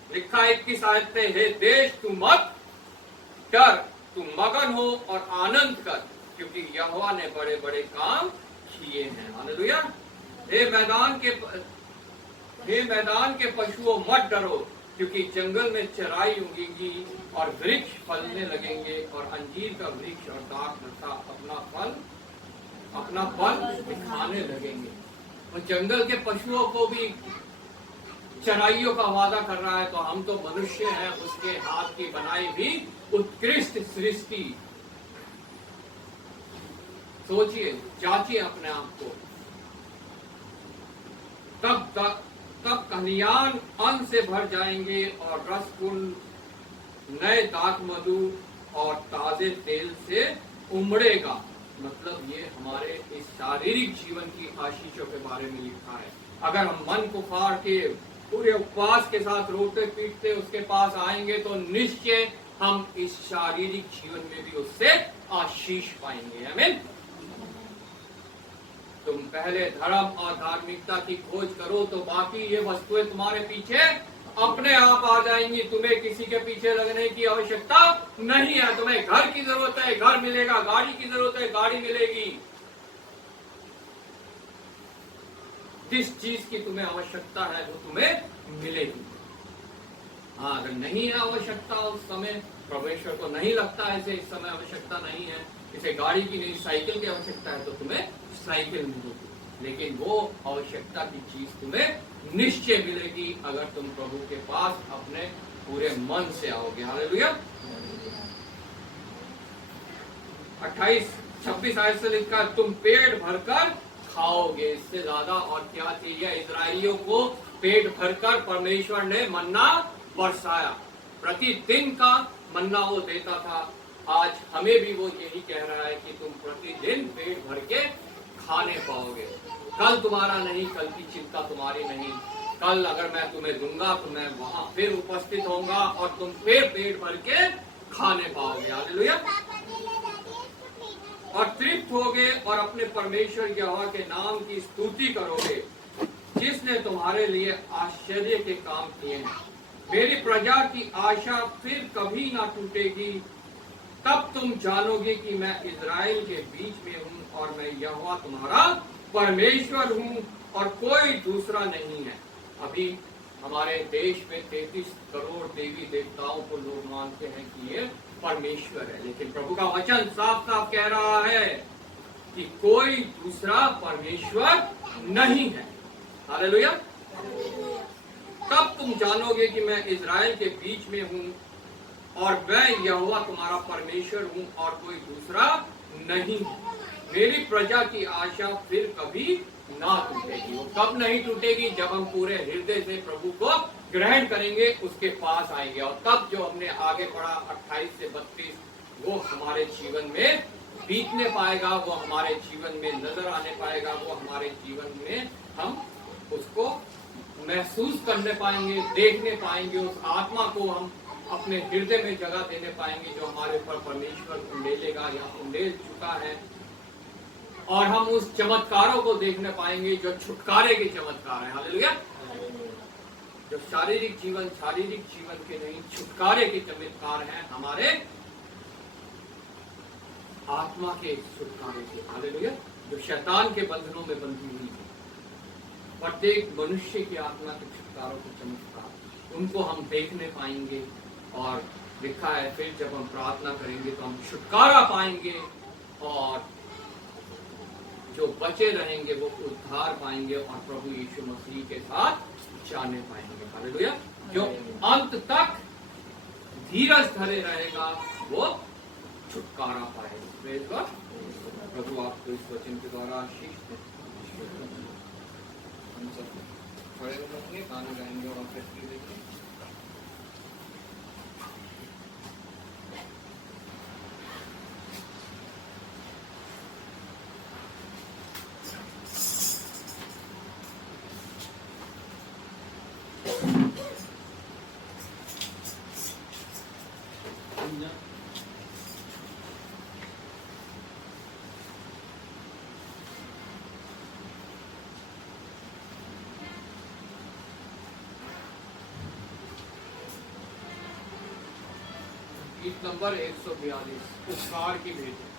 लिखा 21 आयत पे, हे देश तू मत डर, तू मगन हो और आनंद कर, क्योंकि यहोवा ने बड़े बड़े काम किए हैं। हालेलुया। हे मैदान के पशुओं मत डरो, क्योंकि जंगल में चराई उगेगी और वृक्ष फलने लगेंगे और अंजीर का वृक्ष और दाख लता अपना फल दिखाने लगेंगे। और जंगल के पशुओं को भी चराइयों का वादा कर रहा है, तो हम तो मनुष्य हैं, उसके हाथ की बनाई भी उत्कृष्ट सृष्टि। सोचिए, जांचिए अपने आप को। तब कन्यान अन्न से भर जाएंगे और रसपूर्ण नए दाख मधु और ताजे तेल से उमड़ेगा। मतलब ये हमारे इस शारीरिक जीवन की आशीषों के बारे में लिखा है। अगर हम मन को फाड़ के पूरे उपवास के साथ रोते पीटते उसके पास आएंगे, तो निश्चय हम इस शारीरिक जीवन में भी उससे आशीष पाएंगे। आमीन। तुम पहले धर्म और धार्मिकता की खोज करो, तो बाकी ये वस्तुएं तुम्हारे पीछे अपने आप आ जाएंगी। तुम्हें किसी के पीछे लगने की आवश्यकता नहीं है। तुम्हें घर की जरूरत है, घर मिलेगा। गाड़ी की जरूरत है, गाड़ी मिलेगी। जिस चीज की तुम्हें आवश्यकता है वो तुम्हें मिलेगी। हाँ, अगर नहीं है आवश्यकता उस समय, परमेश्वर को नहीं लगता है इसे इस समय आवश्यकता नहीं है, इसे गाड़ी की नहीं साइकिल की आवश्यकता है, तो तुम्हें साइकिल मिलेगी। लेकिन वो आवश्यकता की चीज तुम्हें निश्चय मिलेगी अगर तुम प्रभु के पास अपने पूरे मन से आओगे। हालेलुया। 28-26 आयत से लिखा, तुम पेट भरकर खाओगे। इससे ज्यादा और क्या चाहिए? इजराइलियों को पेट भरकर परमेश्वर ने मन्ना बरसाया। प्रतिदिन का मन्ना वो देता था। आज हमें भी वो यही कह रहा है कि तुम प्रतिदिन पेट भर के खाने पाओगे। कल तुम्हारा नहीं, कल की चिंता तुम्हारी नहीं। कल अगर मैं तुम्हें दूंगा तो मैं वहां फिर उपस्थित होऊंगा और तुम फिर पेट भर के खाने पाओगे। हालेलुया। और तृप्त होगे और अपने परमेश्वर यहोवा के नाम की स्तुति करोगे, जिसने तुम्हारे लिए आश्चर्य के काम किए हैं। मेरी प्रजा की आशा फिर कभी ना टूटेगी। तब तुम जानोगे कि मैं इज़राइल के बीच में हूँ और मैं यहोवा तुम्हारा परमेश्वर हूँ और कोई दूसरा नहीं है। अभी हमारे देश में 33 करोड़ देवी देवताओं को लोग मानते हैं कि ये परमेश्वर है, लेकिन प्रभु का वचन साफ साफ कह रहा है कि कोई दूसरा परमेश्वर नहीं है। हालेलुया। तब तुम जानोगे कि मैं इज़राइल के बीच में हूँ और मैं यहोवा तुम्हारा परमेश्वर हूँ और कोई दूसरा नहीं है। मेरी प्रजा की आशा फिर कभी ना टूटेगी। वो कब नहीं टूटेगी? जब हम पूरे हृदय से प्रभु को ग्रहण करेंगे, उसके पास आएंगे। और तब जो हमने आगे पढ़ा 28 से 32, वो हमारे जीवन में बीतने पाएगा, वो हमारे जीवन में नजर आने पाएगा, वो हमारे जीवन में हम उसको महसूस करने पाएंगे, देखने पाएंगे। उस आत्मा को हम अपने हृदय में जगह देने पाएंगे जो हमारे ऊपर परमेश्वर उंडेलेगा या उंडेल चुका है। और हम उस चमत्कारों को देखने पाएंगे जो छुटकारे के चमत्कार हैं। हालेलुया। जो शारीरिक जीवन के नहीं, छुटकारे के चमत्कार हैं, हमारे आत्मा के छुटकारे के। हालेलुया। जो शैतान के बंधनों में बंधी हुई है, प्रत्येक मनुष्य की आत्मा के छुटकारों के चमत्कार, उनको हम देखने पाएंगे। और लिखा है फिर जब हम प्रार्थना करेंगे तो हम छुटकारा पाएंगे और जो बचे रहेंगे वो उद्धार पाएंगे और प्रभु यीशु मसीह के साथ जाने पाएंगे। हालेलुया। जो अंत तक धीरज धरे रहेगा वो छुटकारा पाएगा। प्रभु आपको इस वचन के द्वारा आशीष दे। हम सब खड़े होकर गाना गाएंगे और आप देखिए। गीत नंबर 142 उपकार की भेंट।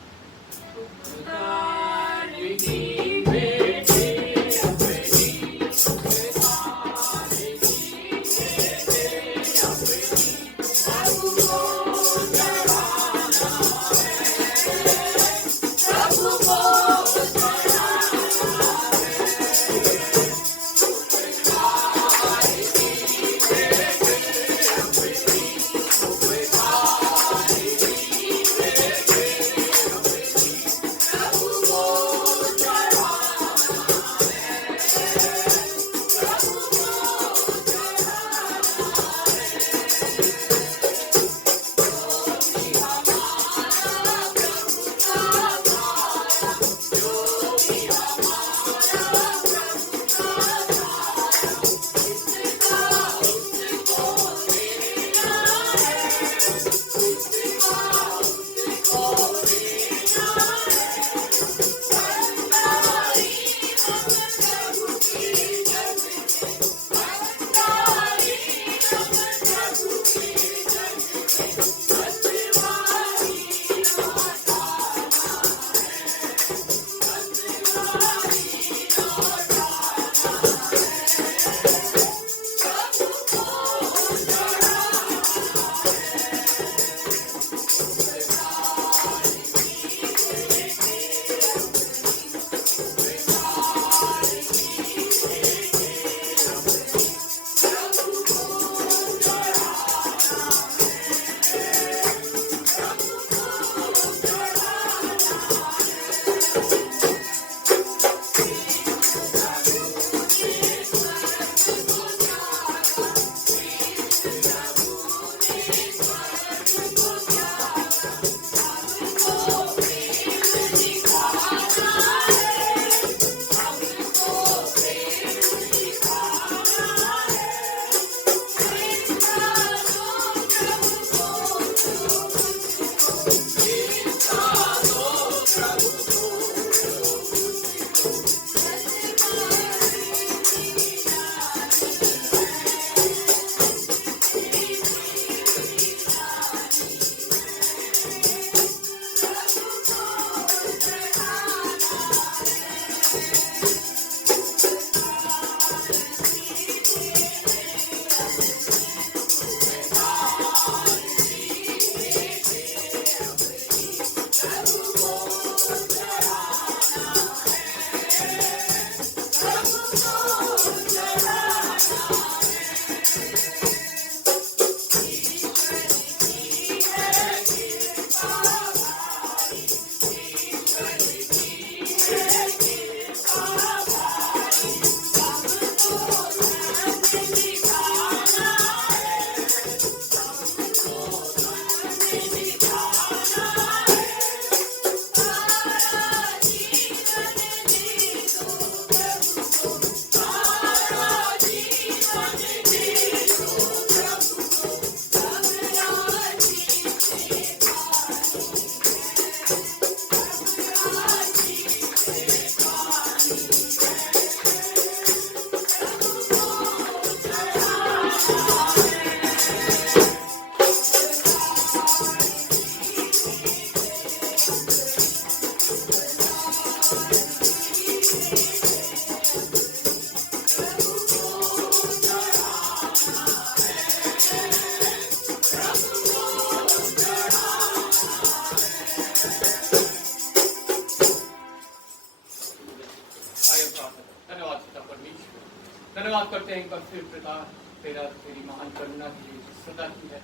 धन्यवाद करते हैं एक बार फिर पिता तेरा तेरी महान करुणा की सदा की है,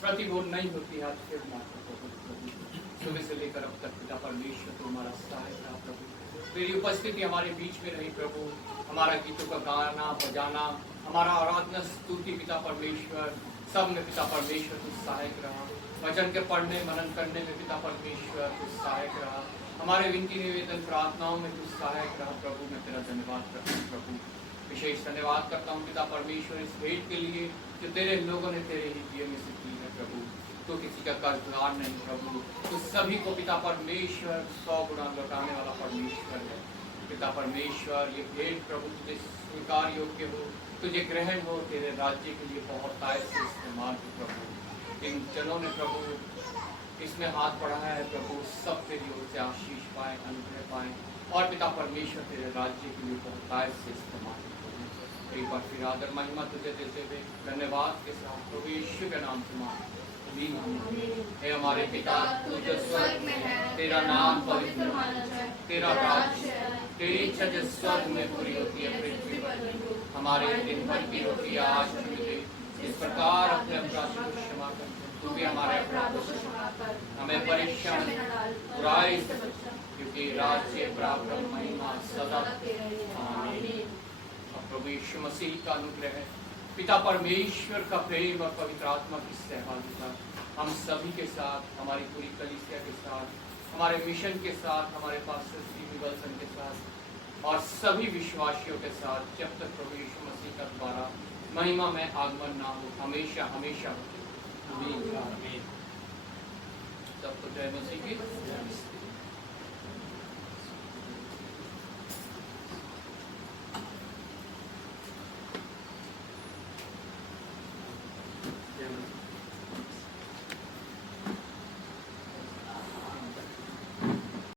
प्रतिबोध नहीं होती है। फिर सुबह से लेकर अब तक पिता परमेश्वर तो हमारा सहायक रहा प्रभु, तेरी उपस्थिति हमारे बीच में रही प्रभु, हमारा गीतों का गाना बजाना, हमारा आराधना स्तुति पिता परमेश्वर सब में पिता परमेश्वर तू सहायक रहा, वचन के पढ़ने मनन करने में पिता परमेश्वर तू सहायक रहा, हमारे विनती निवेदन प्रार्थनाओं में तू सहायक रहा प्रभु। मैं तेरा धन्यवाद करता हूँ प्रभु, विशेष धन्यवाद करता हूँ पिता परमेश्वर इस भेंट के लिए जो तेरे लोगों ने तेरे ही दिए में से की है प्रभु। तो किसी का कर्जदार नहीं प्रभु, तो सभी को पिता परमेश्वर 100 गुना लौटाने वाला परमेश्वर है। पिता परमेश्वर ये भेंट प्रभु तुझे स्वीकार योग्य हो, तुझे ग्रहण हो, तेरे राज्य के लिए बहुत आय से इस्तेमाल हो प्रभु। इन जनों ने प्रभु इसमें हाथ बढ़ाया है प्रभु, सब तेरी ओर से आशीष पाए, अनुग्रह पाए और पिता परमेश्वर तेरे राज्य के लिए बहुत आय से इस्तेमाल हो। एक बार फिर आदर महिमा तुझे देते हुए धन्यवाद के साथ प्रभु यीशु के नाम से मांगते हैं। हे हमारे पिता तू जो स्वर्ग में है, तेरा नाम पवित्र माना जाए, तेरा राज्य तेरी इच्छा जो स्वर्ग में पूरी होती है पृथ्वी पर। हमारे दिन भर की रोटी आज हमें दे, इस प्रकार अपने अपराधों को क्षमा कर, तू भी हमारे अपराधों को क्षमा कर, हमें परीक्षा में न डाल, बुराई से बचा, क्योंकि राज्य पराक्रम महिमा सदा आमीन। अब प्रभु यीशु मसीह का अनुग्रह, पिता परमेश्वर का प्रेम और पवित्र आत्मा की सहभागिता हम सभी के साथ, हमारी पूरी कलीसिया के साथ, हमारे मिशन के साथ, हमारे पास्टर स्टीव विल्सन के साथ और सभी विश्वासियों के साथ जब तक प्रभु यीशु मसीह का द्वारा महिमा में आगमन ना हो हमेशा हमेशा। आमीन। सबको जय मसीह की।